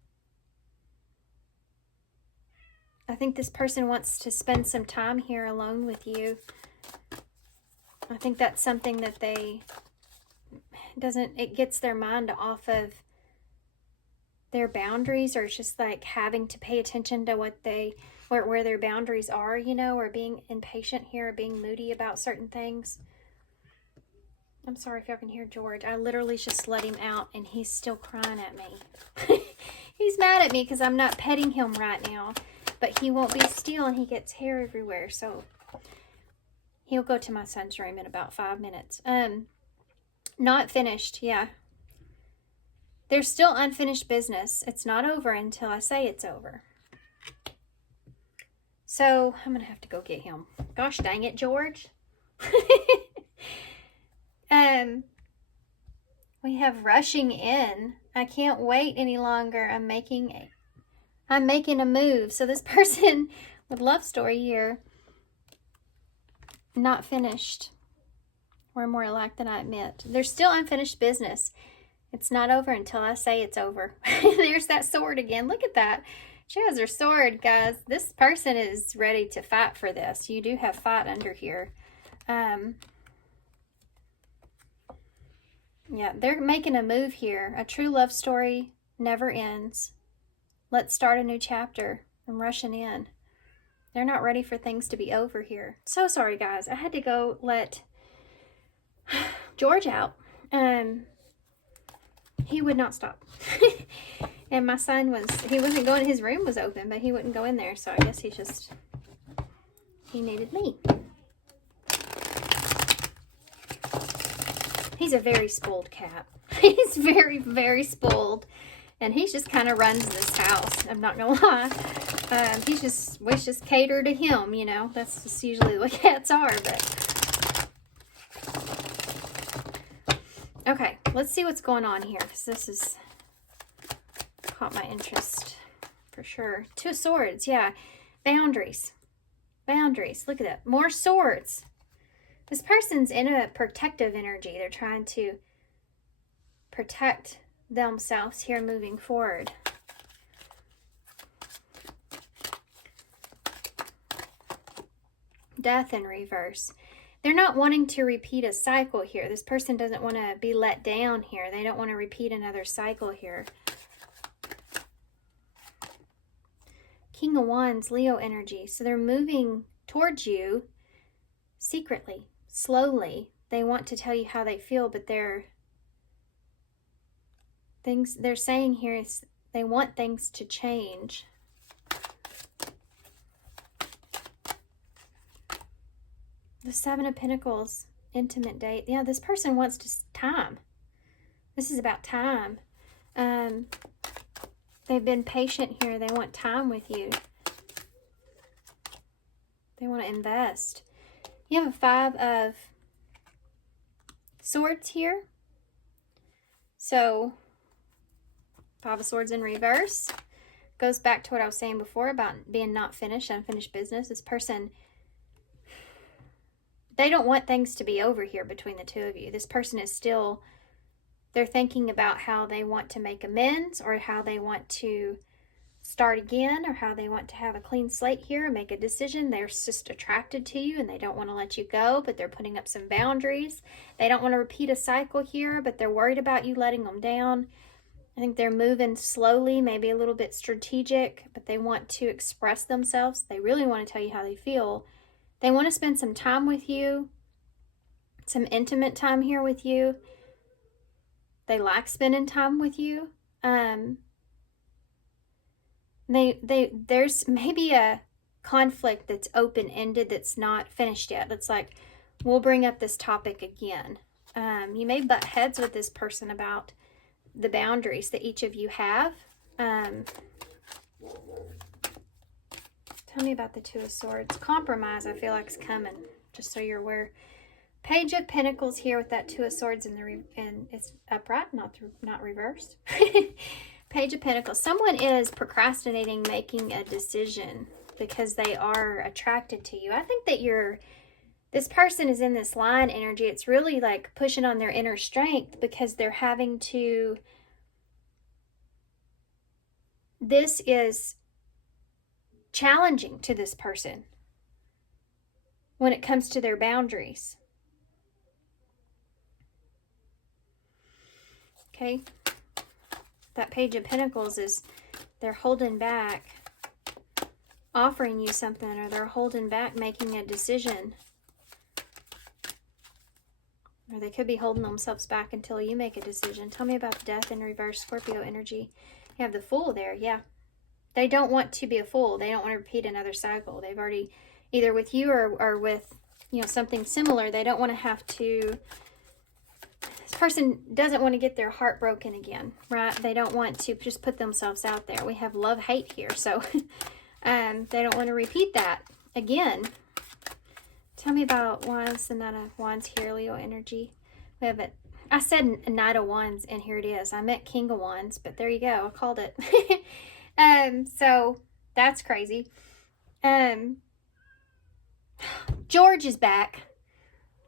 I think this person wants to spend some time here alone with you. I think that's something that it gets their mind off of their boundaries, or it's just like having to pay attention to where their boundaries are, you know, or being impatient here, or being moody about certain things. I'm sorry if y'all can hear George. I literally just let him out and he's still crying at me. He's mad at me because I'm not petting him right now, but he won't be still and he gets hair everywhere. So he'll go to my son's room in about 5 minutes. Not finished. Yeah. There's still unfinished business. It's not over until I say it's over. So I'm going to have to go get him. Gosh dang it, George. We have rushing in. I can't wait any longer. I'm making a move. So this person with love story here, not finished. We're more alike than I admit. There's still unfinished business. It's not over until I say it's over. There's that sword again. Look at that. She has her sword, guys. This person is ready to fight for this. You do have fight under here. Yeah, they're making a move here. A true love story never ends. Let's start a new chapter. I'm rushing in. They're not ready for things to be over here. So sorry, guys. I had to go let George out. He would not stop. And my son he wasn't going, his room was open, but he wouldn't go in there. So I guess he needed me. He's a very spoiled cat. He's very, very spoiled. And he just kind of runs this house. I'm not going to lie. We just cater to him, you know. That's just usually what cats are, but... Okay, let's see what's going on here, because this has caught my interest for sure. Two of Swords, yeah. Boundaries. Boundaries. Look at that. More swords. This person's in a protective energy. They're trying to protect themselves here moving forward. Death in reverse. They're not wanting to repeat a cycle here. This person doesn't want to be let down here. They don't want to repeat another cycle here. King of Wands, Leo energy. So they're moving towards you secretly, slowly. They want to tell you how they feel, but they're saying here is they want things to change. The Seven of Pentacles, intimate date. Yeah, this person wants time. This is about time. They've been patient here. They want time with you. They want to invest. You have a Five of Swords here. So, Five of Swords in reverse. Goes back to what I was saying before about being not finished, unfinished business. This person... They don't want things to be over here between the two of you. This person is still, they're thinking about how they want to make amends or how they want to start again or how they want to have a clean slate here and make a decision. They're just attracted to you and they don't want to let you go, but they're putting up some boundaries. They don't want to repeat a cycle here, but they're worried about you letting them down. I think they're moving slowly, maybe a little bit strategic, but they want to express themselves. They really want to tell you how they feel. They want to spend some time with you, some intimate time here with you. They like spending time with you. There's maybe a conflict that's open-ended that's not finished yet. It's like, we'll bring up this topic again. You may butt heads with this person about the boundaries that each of you have. Tell me about the Two of Swords. Compromise, I feel like, is coming, just so you're aware. Page of Pentacles here with that Two of Swords and it's upright, not reversed. Page of Pentacles. Someone is procrastinating making a decision because they are attracted to you. I think that this person is in this Lion energy. It's really like pushing on their inner strength because they're having to... This is challenging to this person when it comes to their boundaries. Okay, that Page of Pentacles is they're holding back offering you something, or they're holding back making a decision, or they could be holding themselves back until you make a decision. Tell me about Death in reverse, Scorpio energy. You have the Fool there. Yeah, they don't want to be a fool. They don't want to repeat another cycle. They've already, either with you or with, you know, something similar, they don't want to have to, this person doesn't want to get their heart broken again, right? They don't want to just put themselves out there. We have love-hate here, so they don't want to repeat that again. Tell me about Wands, the Knight of Wands here, Leo energy. We have it. I said Knight of Wands, and here it is. I meant King of Wands, but there you go. I called it. So that's crazy. George is back.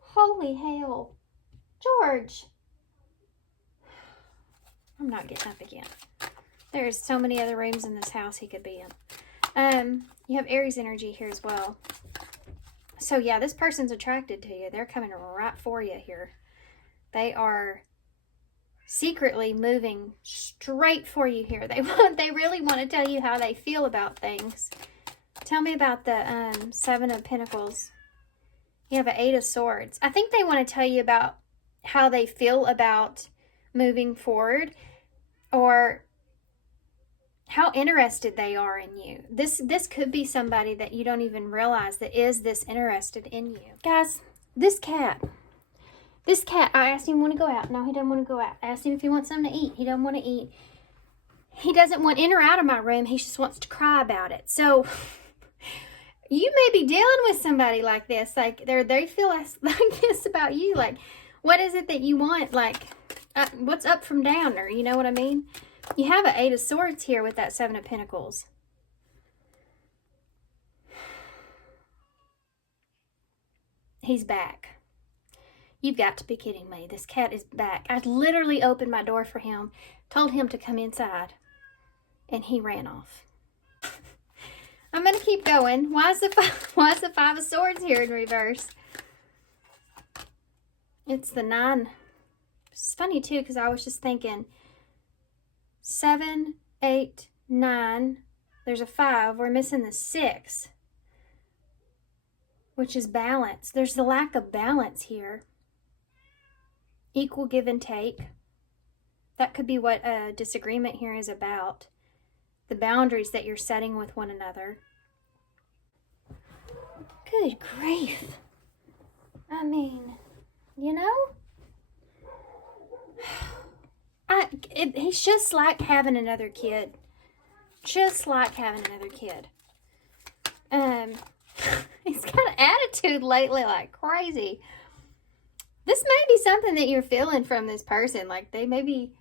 Holy hell. George. I'm not getting up again. There's so many other rooms in this house he could be in. You have Aries energy here as well. So yeah, this person's attracted to you. They're coming right for you here. They are secretly moving straight for you here. They really want to tell you how they feel about things. Tell me about the Seven of Pentacles. You have an Eight of Swords. I think they want to tell you about how they feel about moving forward, or how interested they are in you. This could be somebody that you don't even realize that is this interested in you. Guys, this cat, I asked him want to go out. No, he doesn't want to go out. I asked him if he wants something to eat. He doesn't want to eat. He doesn't want in or out of my room. He just wants to cry about it. So you may be dealing with somebody like this. Like they feel like this about you. Like, what is it that you want? Like, what's up from down, or you know what I mean? You have an Eight of Swords here with that Seven of Pentacles. He's back. You've got to be kidding me. This cat is back. I literally opened my door for him, told him to come inside, and he ran off. I'm going to keep going. Why is the Five of Swords here in reverse? It's the Nine. It's funny too, because I was just thinking 7, 8, 9. There's a 5. We're missing the 6, which is balance. There's the lack of balance here. Equal give and take. That could be what a disagreement here is about. The boundaries that you're setting with one another. Good grief. I mean, you know? He's just like having another kid. Just like having another kid. He's got an attitude lately like crazy. This may be something that you're feeling from this person. Like maybe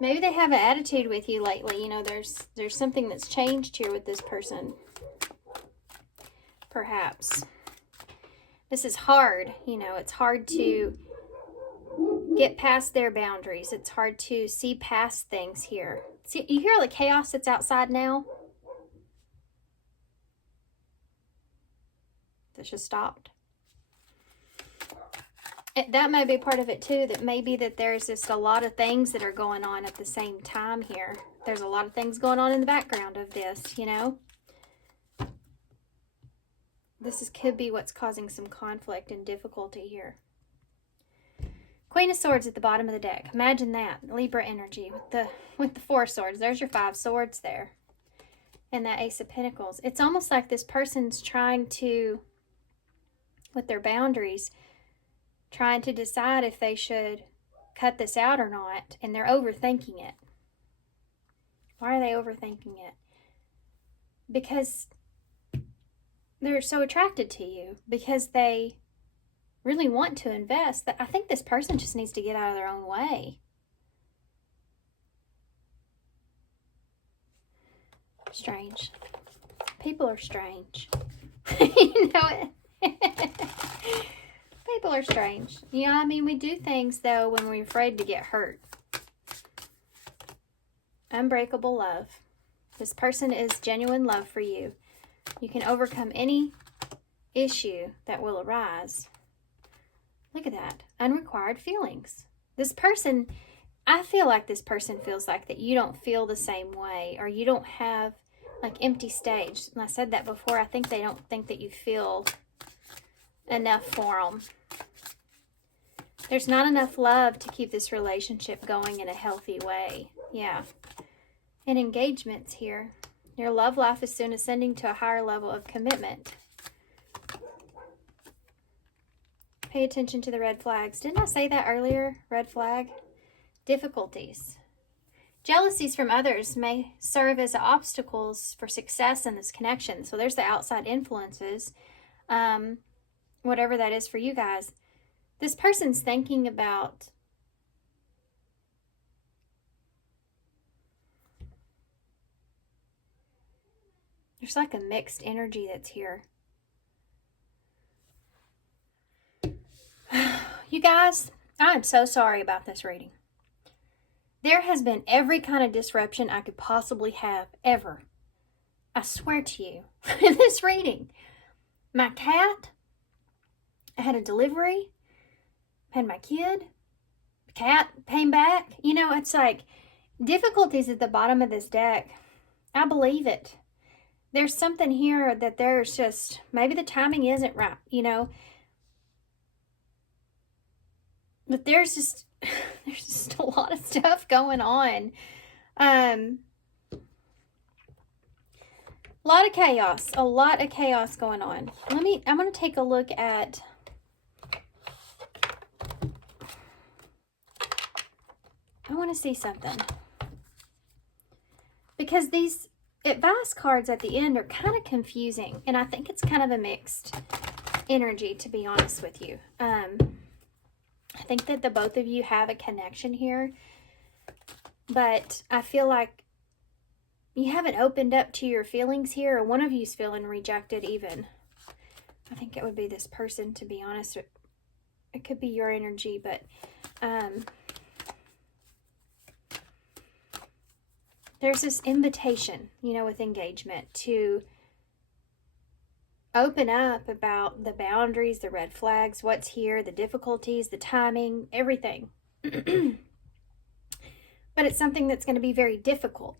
they have an attitude with you lately. You know, there's something that's changed here with this person. Perhaps. This is hard. You know, it's hard to get past their boundaries. It's hard to see past things here. See, you hear the chaos that's outside now? That just stopped. That may be part of it too, that maybe that there's just a lot of things that are going on at the same time here. There's a lot of things going on in the background of this, you know? Could be what's causing some conflict and difficulty here. Queen of Swords at the bottom of the deck. Imagine that. Libra energy with the Four of Swords. There's your 5 swords there. And that Ace of Pentacles. It's almost like this person's trying to, with their boundaries, trying to decide if they should cut this out or not. And they're overthinking it. Why are they overthinking it? Because they're so attracted to you. Because they really want to invest. That I think this person just needs to get out of their own way. Strange. People are strange. You know it. People are strange. You know, I mean, we do things though when we're afraid to get hurt. Unbreakable love. This person is genuine love for you. You can overcome any issue that will arise. Look at that. Unrequired feelings. This person, I feel like this person feels like that you don't feel the same way, or you don't have like empty stage. And I said that before. I think they don't think that you feel enough for them. There's not enough love to keep this relationship going in a healthy way. Yeah. And engagements here. Your love life is soon ascending to a higher level of commitment. Pay attention to the red flags. Didn't I say that earlier? Red flag. Difficulties. Jealousies from others may serve as obstacles for success in this connection. So there's the outside influences. whatever that is for you guys, this person's thinking about there's like a mixed energy that's here. You guys, I am so sorry about this reading. There has been every kind of disruption I could possibly have, ever. I swear to you, in this reading. My cat, I had a delivery, had my kid, cat came back. You know, it's like difficulties at the bottom of this deck. I believe it. There's something here that there's just, maybe the timing isn't right, you know. But there's just a lot of stuff going on. A lot of chaos going on. I'm going to take a look at, I want to see something. Because these advice cards at the end are kind of confusing. And I think it's kind of a mixed energy, to be honest with you. I think that the both of you have a connection here. But I feel like you haven't opened up to your feelings here, or one of you's feeling rejected even. I think it would be this person, to be honest. It could be your energy, but there's this invitation, you know, with engagement to open up about the boundaries, the red flags, what's here, the difficulties, the timing, everything. But it's something that's going to be very difficult.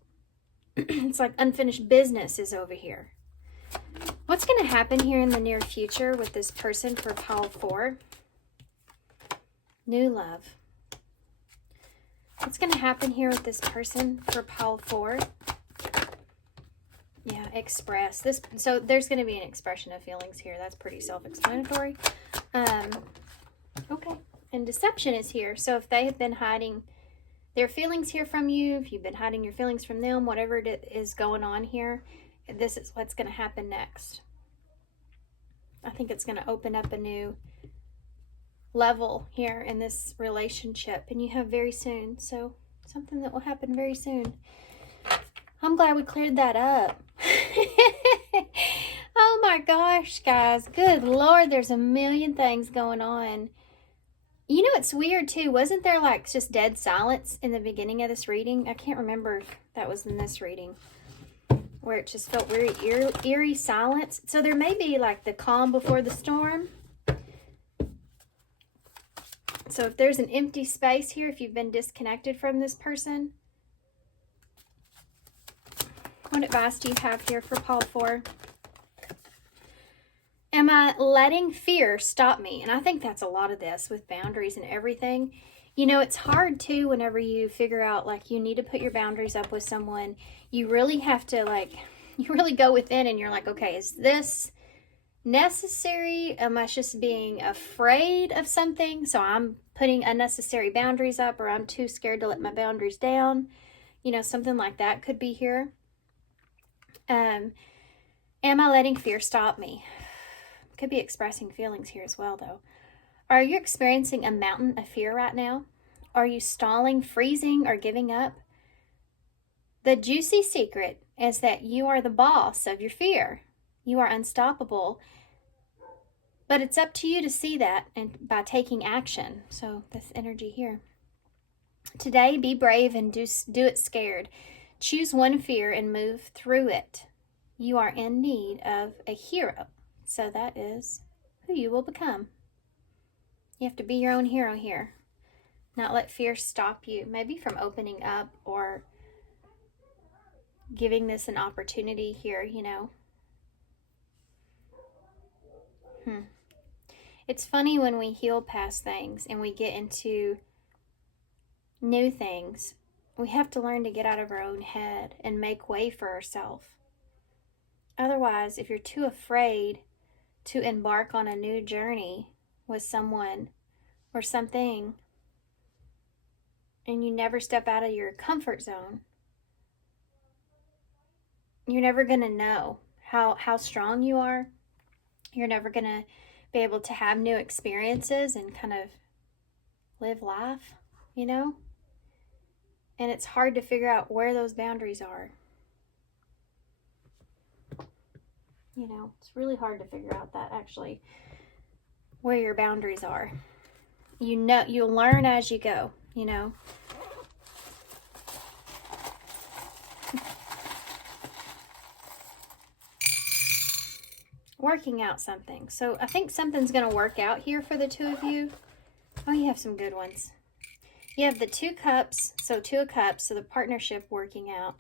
It's like unfinished business is over here. What's going to happen here in the near future with this person for pile 4? New love. What's going to happen here with this person for pile 4? Yeah, express. So there's going to be an expression of feelings here. That's pretty self-explanatory. Okay. And deception is here. So if they have been hiding their feelings here from you, if you've been hiding your feelings from them, whatever it is going on here, this is what's going to happen next. I think it's going to open up a new level here in this relationship, and you have very soon. So something that will happen very soon. I'm glad we cleared that up. Oh my gosh, guys. Good Lord, there's a million things going on. You know, it's weird too. Wasn't there like just dead silence in the beginning of this reading? I can't remember if that was in this reading, where it just felt very eerie silence. So there may be like the calm before the storm. So if there's an empty space here, if you've been disconnected from this person, what advice do you have here for pile 4? Am I letting fear stop me? And I think that's a lot of this with boundaries and everything. You know, it's hard too whenever you figure out like you need to put your boundaries up with someone. You really have to you really go within and you're like, okay, is this necessary? Am I just being afraid of something? So I'm putting unnecessary boundaries up, or I'm too scared to let my boundaries down. You know, something like that could be here. Am I letting fear stop me? Could be expressing feelings here as well, though. Are you experiencing a mountain of fear right now? Are you stalling, freezing, or giving up? The juicy secret is that you are the boss of your fear. You are unstoppable. But it's up to you to see that and by taking action. So this energy here. Today, be brave and do it scared. Choose one fear and move through it. You are in need of a hero. So that is who you will become. You have to be your own hero here. Not let fear stop you. Maybe from opening up or giving this an opportunity here, you know. It's funny when we heal past things and we get into new things. We have to learn to get out of our own head and make way for ourselves. Otherwise, if you're too afraid to embark on a new journey with someone or something, and you never step out of your comfort zone, you're never going to know how strong you are. You're never going to be able to have new experiences and kind of live life, you know? And it's hard to figure out where those boundaries are. You know, it's really hard to figure out that actually, where your boundaries are. You know, you'll learn as you go, you know. Working out something. So I think something's going to work out here for the two of you. Oh, you have some good ones. You have the 2 cups, so 2 of cups, so the partnership working out.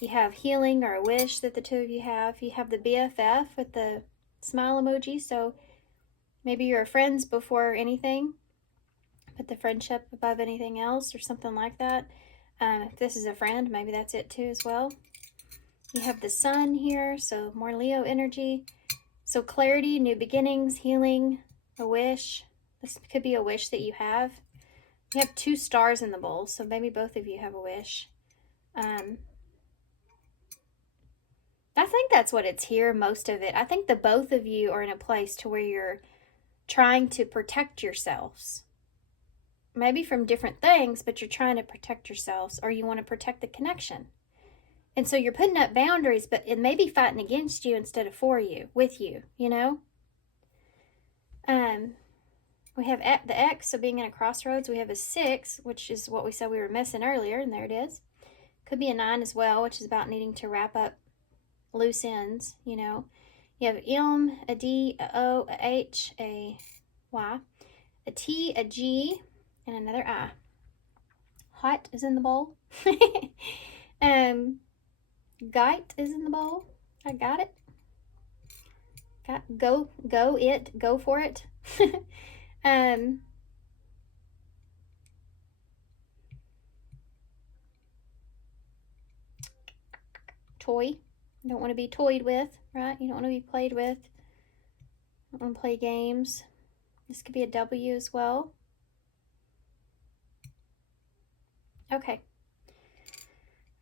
You have healing or a wish that the two of you have. You have the BFF with the smile emoji, so maybe you're friends before anything. Put the friendship above anything else or something like that. If this is a friend, maybe that's it too as well. You have the sun here, so more Leo energy. So clarity, new beginnings, healing, a wish. This could be a wish that you have. You have 2 stars in the bowl, so maybe both of you have a wish. I think that's what it's here, most of it. I think the both of you are in a place to where you're trying to protect yourselves. Maybe from different things, but you're trying to protect yourselves, or you want to protect the connection. And so you're putting up boundaries, but it may be fighting against you instead of for you, with you, you know? We have the X, so being in a crossroads. We have a 6, which is what we said we were missing earlier, and there it is. Could be a 9 as well, which is about needing to wrap up loose ends, you know. You have M, a D, a O, a H, a Y, a T, a G, and another I. Hot is in the bowl. Gite is in the bowl. I got it. Go for it. Toy. You don't want to be toyed with, right? You don't want to be played with. You don't want to play games. This could be a W as well. Okay.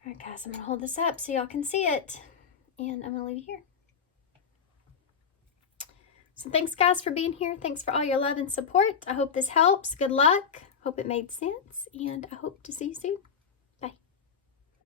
All right, guys, I'm going to hold this up so y'all can see it. And I'm going to leave you here. So thanks, guys, for being here. Thanks for all your love and support. I hope this helps. Good luck. Hope it made sense. And I hope to see you soon.